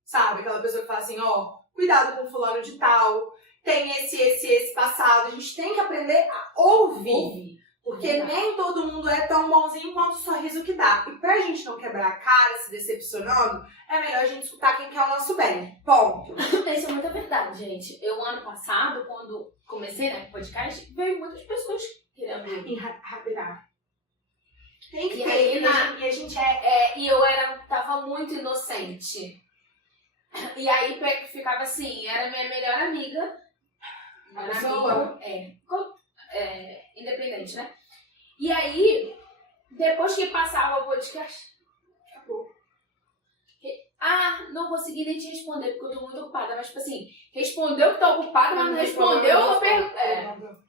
Sabe? Aquela pessoa que fala assim, ó, cuidado com fulano de tal, tem esse passado. A gente tem que aprender a ouvir. Porque nem todo mundo é tão bonzinho quanto o sorriso que dá. E pra gente não quebrar a cara se decepcionando, é melhor a gente escutar quem quer o nosso bem. Ponto. Isso é muita verdade, gente. Eu, ano passado, quando comecei, né, podcast, veio muitas pessoas querendo Enraberar. Tem que E ter. aí, E a gente e eu tava muito inocente. E aí ficava assim, era minha melhor amiga. A pessoa? Independente, né? E aí, depois que passava o podcast, acabou. não consegui nem te responder, porque eu tô muito ocupada. Mas, tipo assim, respondeu que tô ocupada, mas não respondeu, eu não pergunto.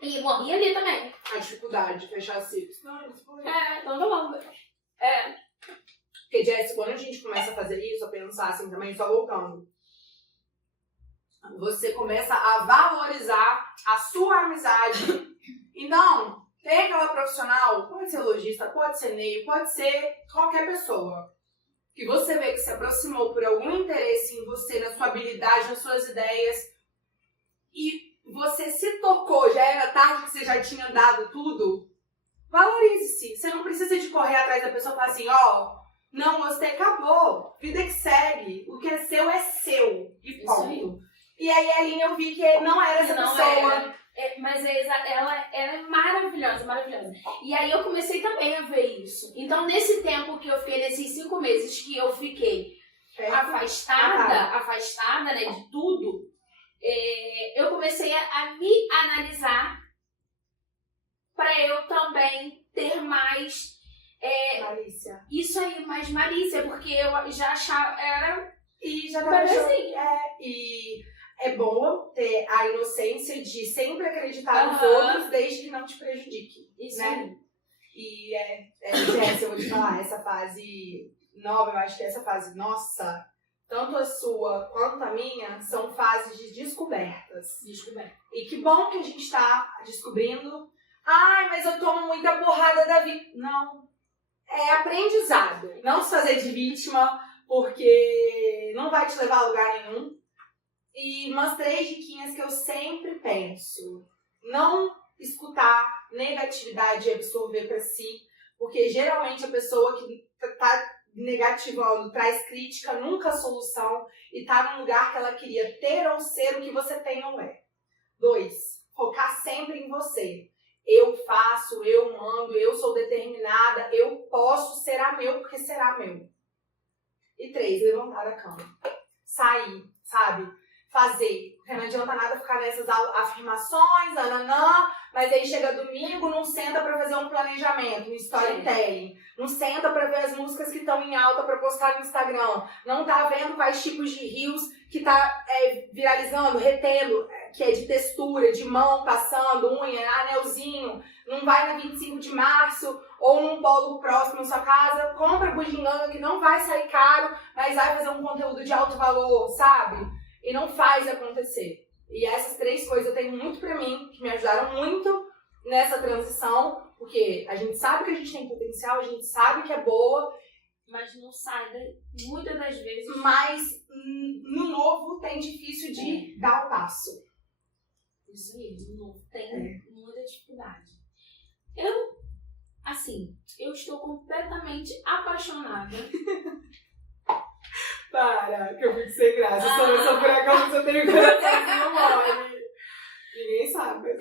E morri ali também. A dificuldade de fechar ciclos. Não, Então tá bom. Porque, Jess, quando a gente começa a fazer isso, a pensar assim também, só voltando, você começa a valorizar a sua amizade profissional, pode ser lojista, pode ser nail, pode ser qualquer pessoa, que você vê que se aproximou por algum interesse em você, na sua habilidade, nas suas ideias, e você se tocou, já era tarde que você já tinha dado tudo, valorize-se. Você não precisa de correr atrás da pessoa e falar assim, ó, não gostei, acabou. Vida que segue. O que é seu. E ponto. E aí, a Aline, eu vi que não era essa pessoa. Mas ela é maravilhosa, maravilhosa. E aí eu comecei também a ver isso. Então, nesse tempo que eu fiquei, nesses 5 meses que eu fiquei afastada, né, de tudo, eu comecei a me analisar para eu também ter mais malícia. Isso aí, mais malícia, porque eu já achava, e já tava e é bom ter a inocência de sempre acreditar nos outros, desde que não te prejudique. Isso, né? aí. E Jéssica, eu vou te falar, essa fase nova, eu acho que essa fase, nossa, tanto a sua quanto a minha, são fases de descobertas. E que bom que a gente tá descobrindo. Ai, mas eu tomo muita porrada da vida. Não. É aprendizado. Não se fazer de vítima, porque não vai te levar a lugar nenhum. E umas 3 diquinhas que eu sempre penso. Não escutar negatividade e absorver pra si. Porque geralmente a pessoa que tá negativando traz crítica, nunca solução. E tá num lugar que ela queria ter ou ser o que você tem ou é. 2. Focar sempre em você. Eu faço, eu mando, eu sou determinada, eu posso, será meu porque será meu. E 3, levantar da cama. Sair, sabe? Fazer. Porque não adianta nada ficar nessas afirmações, mas aí chega domingo, não senta pra fazer um planejamento, um storytelling. Não senta pra ver as músicas que estão em alta pra postar no Instagram. Não tá vendo quais tipos de reels que tá viralizando, retendo, que é de textura, de mão passando, unha, anelzinho. Não vai na 25 de março ou num polo próximo à sua casa. Compra bugiganga que não vai sair caro, mas vai fazer um conteúdo de alto valor, sabe? E não faz acontecer. E essas 3 coisas eu tenho muito pra mim, que me ajudaram muito nessa transição, porque a gente sabe que a gente tem potencial, a gente sabe que é boa, mas não sai muitas das vezes. Mas no novo tem difícil de dar o passo. Isso aí, no novo tem muita dificuldade. Eu estou completamente apaixonada. Para, que eu fico sem graça. Eu sou furacão, eu tenho coração mole. Ninguém sabe.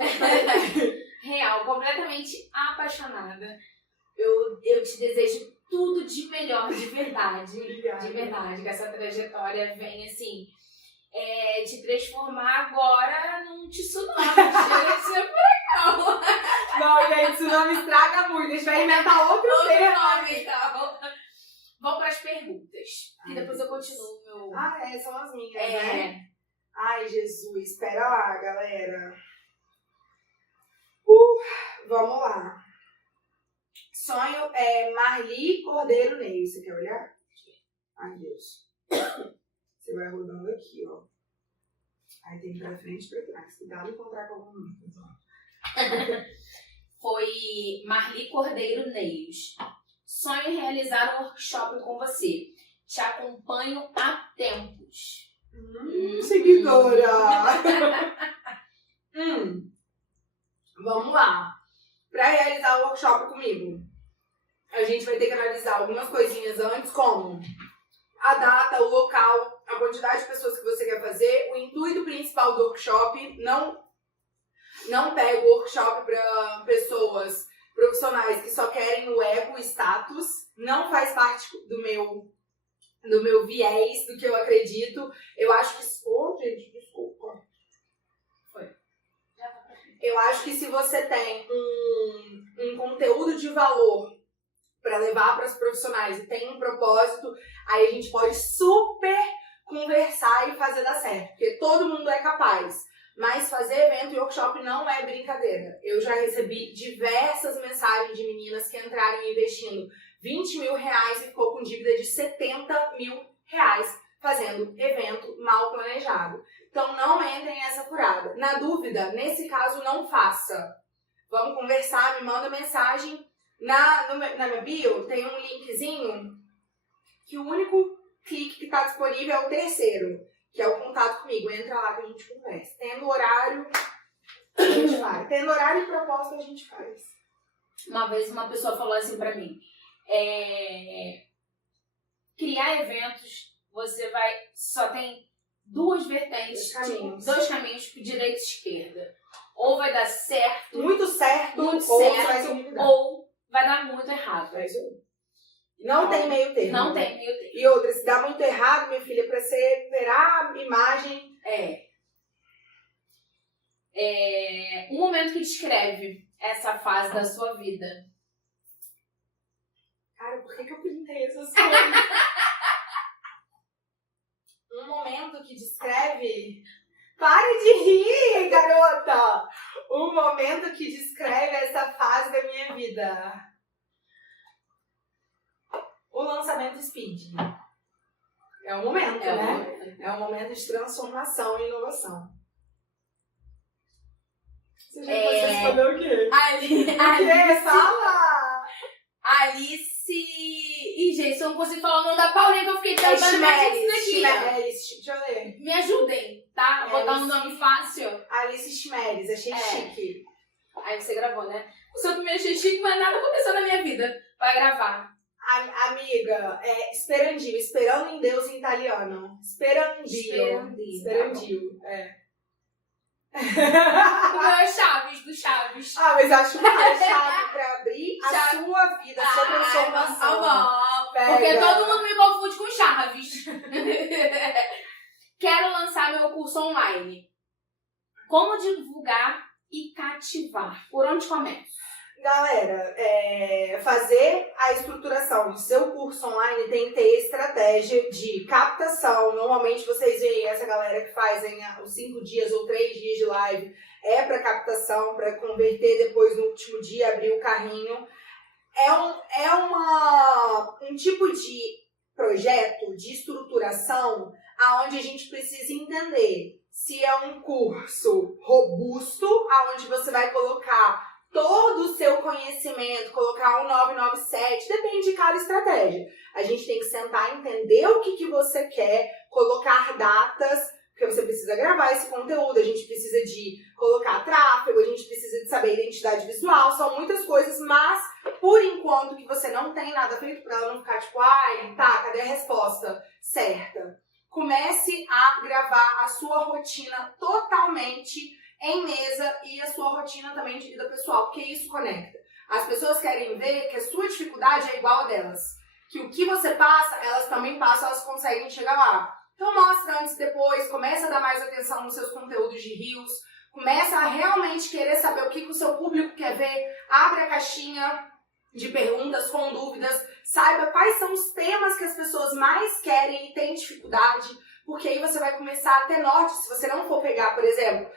Real, completamente apaixonada. Eu te desejo tudo de melhor, de verdade. Obrigada. De verdade, que essa trajetória vem assim, te transformar agora num tsunami. Chega de ser furacão. Não, gente, isso não me estraga muito. A gente vai inventar outro tema. Então. Vamos para as perguntas. E depois eu continuo meu. São as minhas, né? Ai, Jesus. Espera lá, galera. Vamos lá. Sonho é Marli Cordeiro Ney. Você quer olhar? Ai, Deus. Você vai rodando aqui, ó. Aí tem pra frente e pra trás. Cuidado encontrar com algum mundo. Foi Marli Cordeiro Neils. Sonho em realizar um workshop com você. Te acompanho há tempos. Seguidora! Vamos lá. Para realizar o workshop comigo, a gente vai ter que analisar algumas coisinhas antes, como a data, o local, a quantidade de pessoas que você quer fazer, o intuito principal do workshop. Não pego o workshop para pessoas profissionais que só querem o ego, o status. Não faz parte do meu viés, do que eu acredito. Eu acho que... gente, desculpa. Eu acho que se você tem um conteúdo de valor para levar para os profissionais e tem um propósito, aí a gente pode super conversar e fazer dar certo. Porque todo mundo é capaz. Mas fazer evento e workshop não é brincadeira. Eu já recebi diversas mensagens de meninas que entraram investindo 20 mil reais e ficou com dívida de 70 mil reais fazendo evento mal planejado. Então não entrem nessa furada. Na dúvida, nesse caso, não faça. vamos conversar, me manda mensagem. Na minha bio tem um linkzinho que o único clique que tá disponível é o terceiro, que é o contato comigo. Entra lá que a gente conversa. Tendo horário, a gente faz. Tendo horário e proposta, a gente faz. Uma vez uma pessoa falou assim pra mim, criar eventos, você só tem duas vertentes, dois caminhos, direita e esquerda. Ou vai dar certo, muito certo, muito ou certo, vai se duvidar. ou vai dar muito errado. Não tem meio termo. Não tem meio termo. E outra, se dá muito errado, minha filha, pra você virar a imagem... Um momento que descreve essa fase da sua vida. Cara, por que eu perguntei essas coisas? Um momento que descreve... Pare de rir, garota! Um momento que descreve essa fase da minha vida. O lançamento Speed. É um momento, né? É um momento de transformação e inovação. Você já respondeu o quê? Alice. Fala! Alice... Ih, gente, eu não consigo falar o nome da Paulinha que eu fiquei tentando mais isso daqui. Deixa eu ler. Me ajudem, tá? Vou botar um nome fácil. Alice Schmeres, achei chique. Aí você gravou, né? O seu primeiro achei chique, mas nada aconteceu na minha vida. Vai gravar. Amiga, Sperandio, esperando em Deus em italiano. Sperandio. O meu é Chaves, do Chaves. Mas acho que é chave pra abrir a sua vida, a sua transformação. Porque todo mundo me confunde com Chaves. Quero lançar meu curso online. Como divulgar e cativar? Por onde começo? Galera, fazer a estruturação do seu curso online tem que ter estratégia de captação. Normalmente vocês veem essa galera que fazem os 5 dias ou 3 dias de live, para captação, para converter depois no último dia, abrir o carrinho. É um tipo de projeto, de estruturação, aonde a gente precisa entender se é um curso robusto, aonde você vai colocar todo o seu conhecimento, colocar um 997, depende de cada estratégia. A gente tem que sentar e entender o que você quer, colocar datas, porque você precisa gravar esse conteúdo, a gente precisa de colocar tráfego, a gente precisa de saber identidade visual, são muitas coisas, mas por enquanto que você não tem nada feito para ela não ficar tipo, cadê a resposta certa? Comece a gravar a sua rotina totalmente em mesa e a sua rotina também de vida pessoal, porque isso conecta. As pessoas querem ver que a sua dificuldade é igual a delas, que o que você passa, elas também passam, elas conseguem chegar lá. Então mostra antes e depois, começa a dar mais atenção nos seus conteúdos de Reels, começa a realmente querer saber o que o seu público quer ver, abre a caixinha de perguntas com dúvidas, saiba quais são os temas que as pessoas mais querem e têm dificuldade, porque aí você vai começar a ter norte. Se você não for pegar, por exemplo,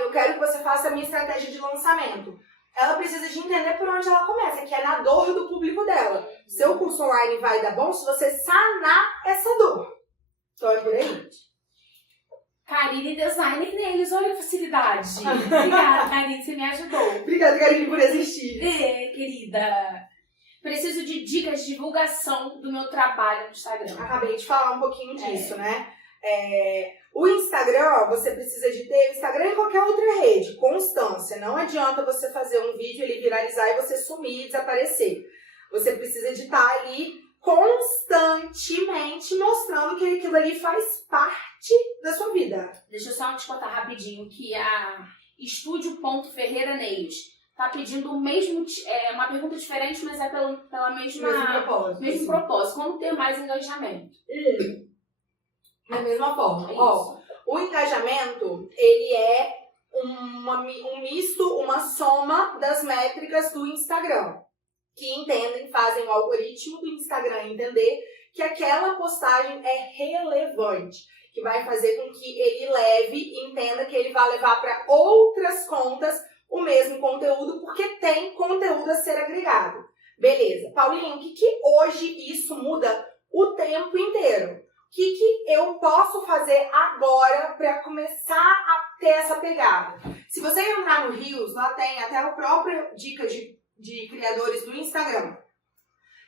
eu quero que você faça a minha estratégia de lançamento. Ela precisa de entender por onde ela começa, que é na dor do público dela. Seu curso online vai dar bom se você sanar essa dor. Então é por aí. Karine Design que nem eles, olha a facilidade. Obrigada, Karine, você me ajudou. Obrigada, Karine, por existir. Querida. Preciso de dicas de divulgação do meu trabalho no Instagram. Acabei de falar um pouquinho disso, né? O Instagram, você precisa de ter o Instagram e qualquer outra rede, constância. Não adianta você fazer um vídeo, ele viralizar e você sumir e desaparecer. Você precisa de estar ali constantemente mostrando que aquilo ali faz parte da sua vida. Deixa eu só te contar rapidinho que a Estúdio.Ferreira Nails tá pedindo o mesmo, uma pergunta diferente, mas é pela mesmo propósito. Como ter mais engajamento? Da mesma forma. Isso. O engajamento, ele é um misto, uma soma das métricas do Instagram, que fazem o algoritmo do Instagram entender que aquela postagem é relevante, que vai fazer com que ele leve e entenda que ele vai levar para outras contas o mesmo conteúdo, porque tem conteúdo a ser agregado. Beleza. Paulinho, o que hoje isso muda o tempo inteiro? O que eu posso fazer agora para começar a ter essa pegada? Se você entrar lá no Reels, lá tem até a própria dica de criadores do Instagram.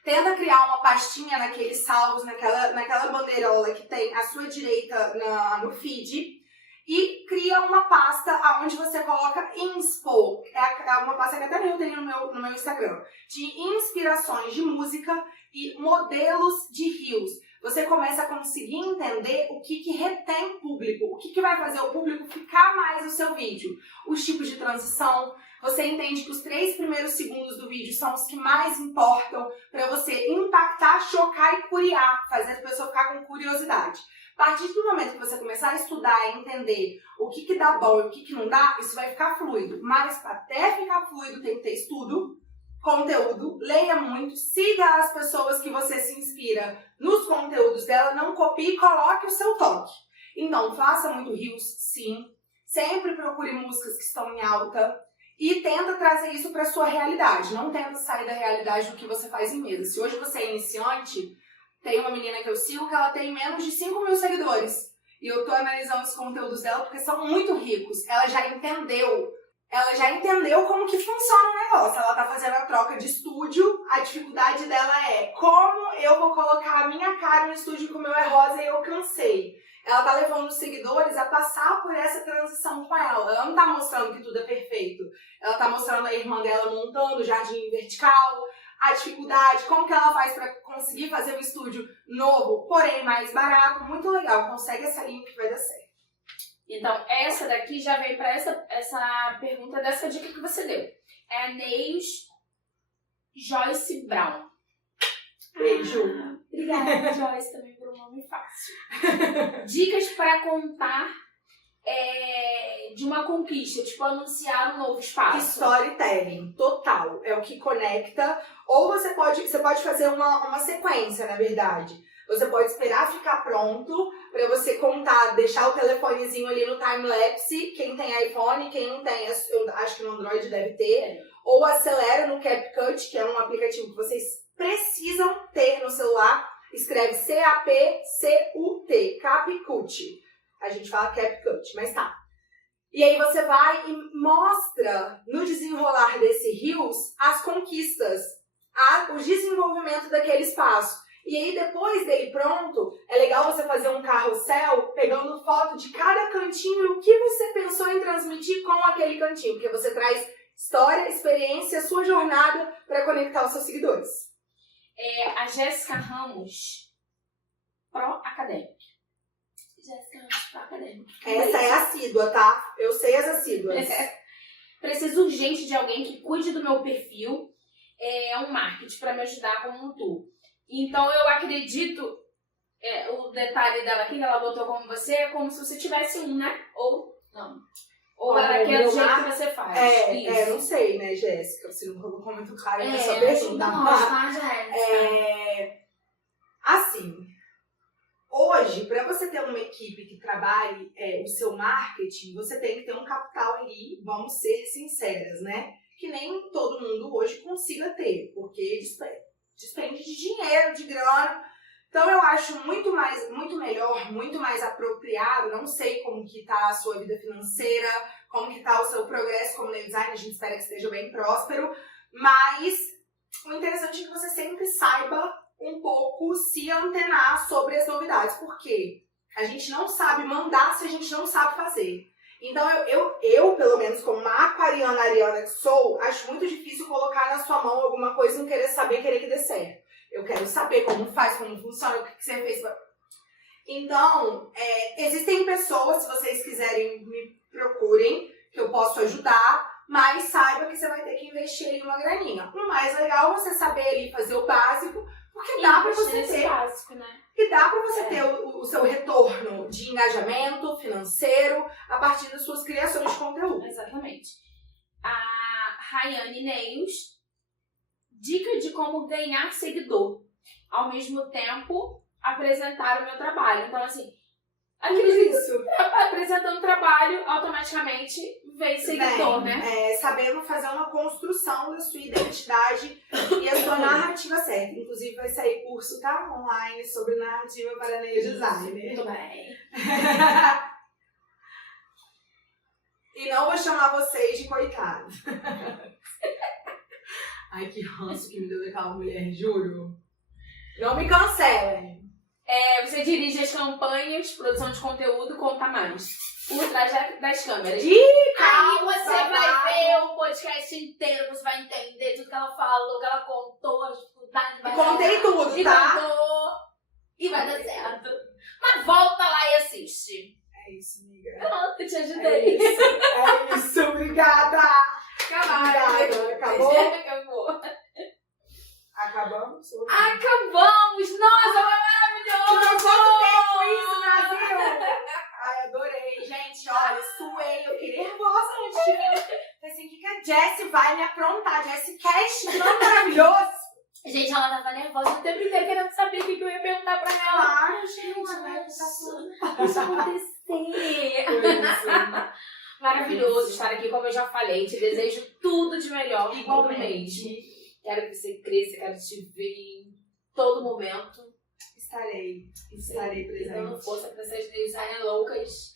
Tenta criar uma pastinha naqueles salvos, naquela bandeirola que tem à sua direita no feed. E cria uma pasta onde você coloca inspo. É uma pasta que até eu tenho no meu Instagram. De inspirações de música e modelos de Reels. Você começa a conseguir entender o que retém público. O que vai fazer o público ficar mais no seu vídeo. Os tipos de transição. Você entende que os 3 primeiros segundos do vídeo são os que mais importam para você impactar, chocar e curiar. Fazer a pessoa ficar com curiosidade. A partir do momento que você começar a estudar e entender o que dá bom e o que não dá, isso vai ficar fluido. Mas até ficar fluido tem que ter estudo, conteúdo, leia muito, siga as pessoas que você se inspira nos conteúdos dela, não copie e coloque o seu toque. Então, faça muito Reels, sim. Sempre procure músicas que estão em alta e tenta trazer isso para sua realidade. Não tenta sair da realidade do que você faz em mesa. Se hoje você é iniciante, tem uma menina que eu sigo que ela tem menos de 5 mil seguidores. E eu tô analisando os conteúdos dela porque são muito ricos. Ela já entendeu como que funciona o negócio. Ela tá fazendo a troca de estúdio. A dificuldade dela é como eu vou colocar a minha cara no estúdio que o meu é rosa e eu cansei. Ela tá levando os seguidores a passar por essa transição com ela. Ela não tá mostrando que tudo é perfeito. Ela tá mostrando a irmã dela montando o jardim vertical, a dificuldade, como que ela faz para conseguir fazer um estúdio novo, porém mais barato. Muito legal, consegue essa linha que vai dar certo. Então, essa daqui já vem para essa pergunta dessa dica que você deu. É a Neus Joyce Brown. Beijo. Obrigada, Joyce, também por um nome fácil. Dicas para contar de uma conquista, tipo anunciar um novo espaço. Storytelling, total. É o que conecta. Ou você pode fazer uma sequência, na verdade. Você pode esperar ficar pronto para você contar, deixar o telefonezinho ali no time-lapse. Quem tem iPhone, quem não tem, eu acho que no Android deve ter. Ou acelera no CapCut, que é um aplicativo que vocês precisam ter no celular. Escreve C-A-P-C-U-T, CapCut. A gente fala CapCut, mas tá. E aí você vai e mostra no desenrolar desse Reels as conquistas, o desenvolvimento daquele espaço. E aí depois dele pronto, é legal você fazer um carrossel pegando foto de cada cantinho e o que você pensou em transmitir com aquele cantinho. Porque você traz história, experiência, sua jornada para conectar os seus seguidores. A Jéssica Ramos, Pro Acadêmica. Jéssica Ramos, Pro Acadêmica. Essa é assídua, tá? Eu sei as assíduas. Preciso urgente de alguém que cuide do meu perfil. É um marketing para me ajudar como um tour. Então eu acredito, o detalhe dela aqui, que ela botou como você, é como se você tivesse um, né? Ou não. Ou ela quer do jeito que você faz. Não sei, né, Jéssica? Você não colocou muito claro na sua pergunta. Tá, Jéssica? Assim, hoje, para você ter uma equipe que trabalhe o seu marketing, você tem que ter um capital ali, vamos ser sinceras, né? Que nem todo mundo hoje consiga ter, porque despende de dinheiro, de grana. Então eu acho muito melhor, muito mais apropriado. Não sei como que tá a sua vida financeira, como que tá o seu progresso como design, a gente espera que esteja bem próspero, mas o interessante é que você sempre saiba um pouco se antenar sobre as novidades, porque a gente não sabe mandar se a gente não sabe fazer. Então eu pelo menos como uma aquariana ariana que sou, acho muito difícil colocar na sua mão alguma coisa e não querer saber, querer que dê certo. Eu quero saber como faz, como funciona, o que você fez. Então, existem pessoas, se vocês quiserem, me procurem, que eu posso ajudar, mas saiba que você vai ter que investir ali uma graninha. O mais legal é você saber ali fazer o básico, porque dá pra você ter. Básico, né? E dá pra você ter o seu retorno de engajamento financeiro a partir das suas criações de conteúdo. Exatamente. A Rayane Neus, dica de como ganhar seguidor, ao mesmo tempo apresentar o meu trabalho. Então, assim, apresentando o trabalho, automaticamente vem seguidor, né? Sabendo fazer uma construção da sua identidade e a sua narrativa certa. Inclusive, vai sair curso, tá? Online sobre narrativa para neodesigner. Muito bem. E não vou chamar vocês de coitados. Ai, que ranço que me deu daquela mulher, juro. Não me cancelem. Você dirige as campanhas, produção de conteúdo, conta mais. Por trás das câmeras. Ih, Aí calma, você babado. vai ver o podcast inteiro, você vai entender tudo que ela falou, que ela contou, as dificuldades. Contei tudo, E tá? contou. E vai dar certo. Mas volta lá e assiste. É isso, amiga. Pronto, te É ajudei. isso, obrigada. Obrigada. Acabou? Acabou. Acabamos? Acabamos! Nossa, foi maravilhoso! Quanto tempo isso, Brasil? Ai, adorei. Gente, olha, suei. Eu fiquei nervosa antes de vir. Falei assim, o que a Jessie vai me aprontar? Jessie Cast, tão maravilhoso. Gente, ela tava nervosa o tempo inteiro querendo saber o que eu ia perguntar pra ela. Ah, gente, vai Isso acontecer. Maravilhoso estar aqui, como eu já falei. Te desejo tudo de melhor. Tudo mesmo. Igualmente. Quero que você cresça, quero te ver em todo momento. Estarei presente. Dando força pra essas designers loucas.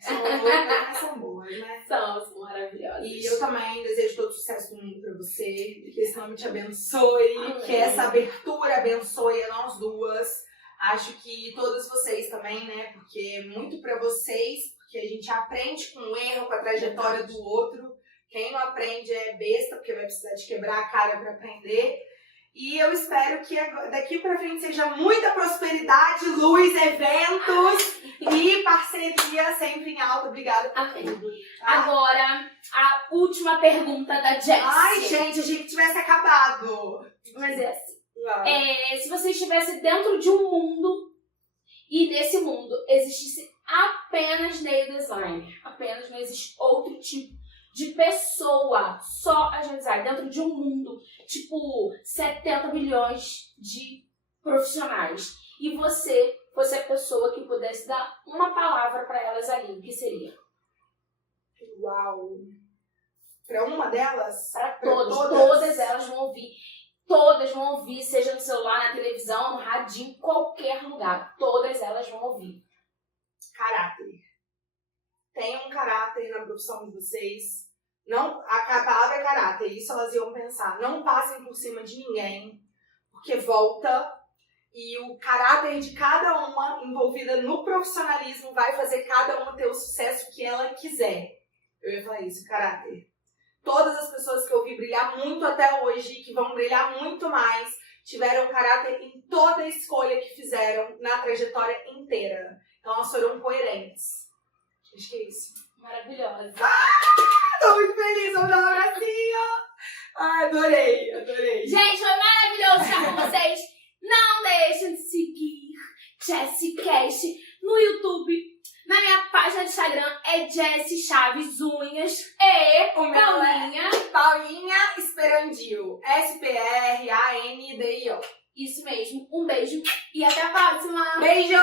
São loucas, mas são boas, né? São maravilhosas. E eu também desejo todo o sucesso do mundo pra você. Que esse nome te abençoe. Amém. Que essa abertura abençoe a nós duas. Acho que todas vocês também, né? Porque é muito pra vocês. Porque a gente aprende com o erro, com a trajetória do outro. Quem não aprende é besta, porque vai precisar de quebrar a cara pra aprender. E eu espero que daqui pra frente seja muita prosperidade, luz, eventos e parceria sempre em alta. Obrigada por Amém. tudo. Tá? Agora, a última pergunta da Jessie. Ai, gente, achei que tivesse acabado. Mas é assim. Vai. Se você estivesse dentro de um mundo e nesse mundo existisse apenas nail design, apenas não existe outro tipo de pessoa, só a design, dentro de um mundo, tipo 70 milhões de profissionais, e você fosse a pessoa que pudesse dar uma palavra pra elas ali, o que seria? Uau. Pra uma delas? Para todas elas vão ouvir. Todas vão ouvir, seja no celular, na televisão, no radinho, em qualquer lugar. Todas elas vão ouvir. Caráter. Tenham um caráter na profissão de vocês. Não, a palavra é caráter, isso elas iam pensar. Não passem por cima de ninguém, porque volta. E o caráter de cada uma envolvida no profissionalismo vai fazer cada uma ter o sucesso que ela quiser. Eu ia falar isso, caráter. Todas as pessoas que eu vi brilhar muito até hoje, que vão brilhar muito mais, tiveram caráter em toda a escolha que fizeram na trajetória inteira. Então elas foram coerentes. Acho que é isso. Maravilhosa. Tô muito feliz, vamos dar um abracinho. Ai, adorei. Gente, foi maravilhoso estar com vocês. Não deixem de seguir Jessie Cast no YouTube. Na minha página de Instagram é Jessie Chaves Unhas. E O meu Paulinha. Paulinha Esperandio. SPRANDIO. Isso mesmo. Um beijo e até a próxima. Beijo!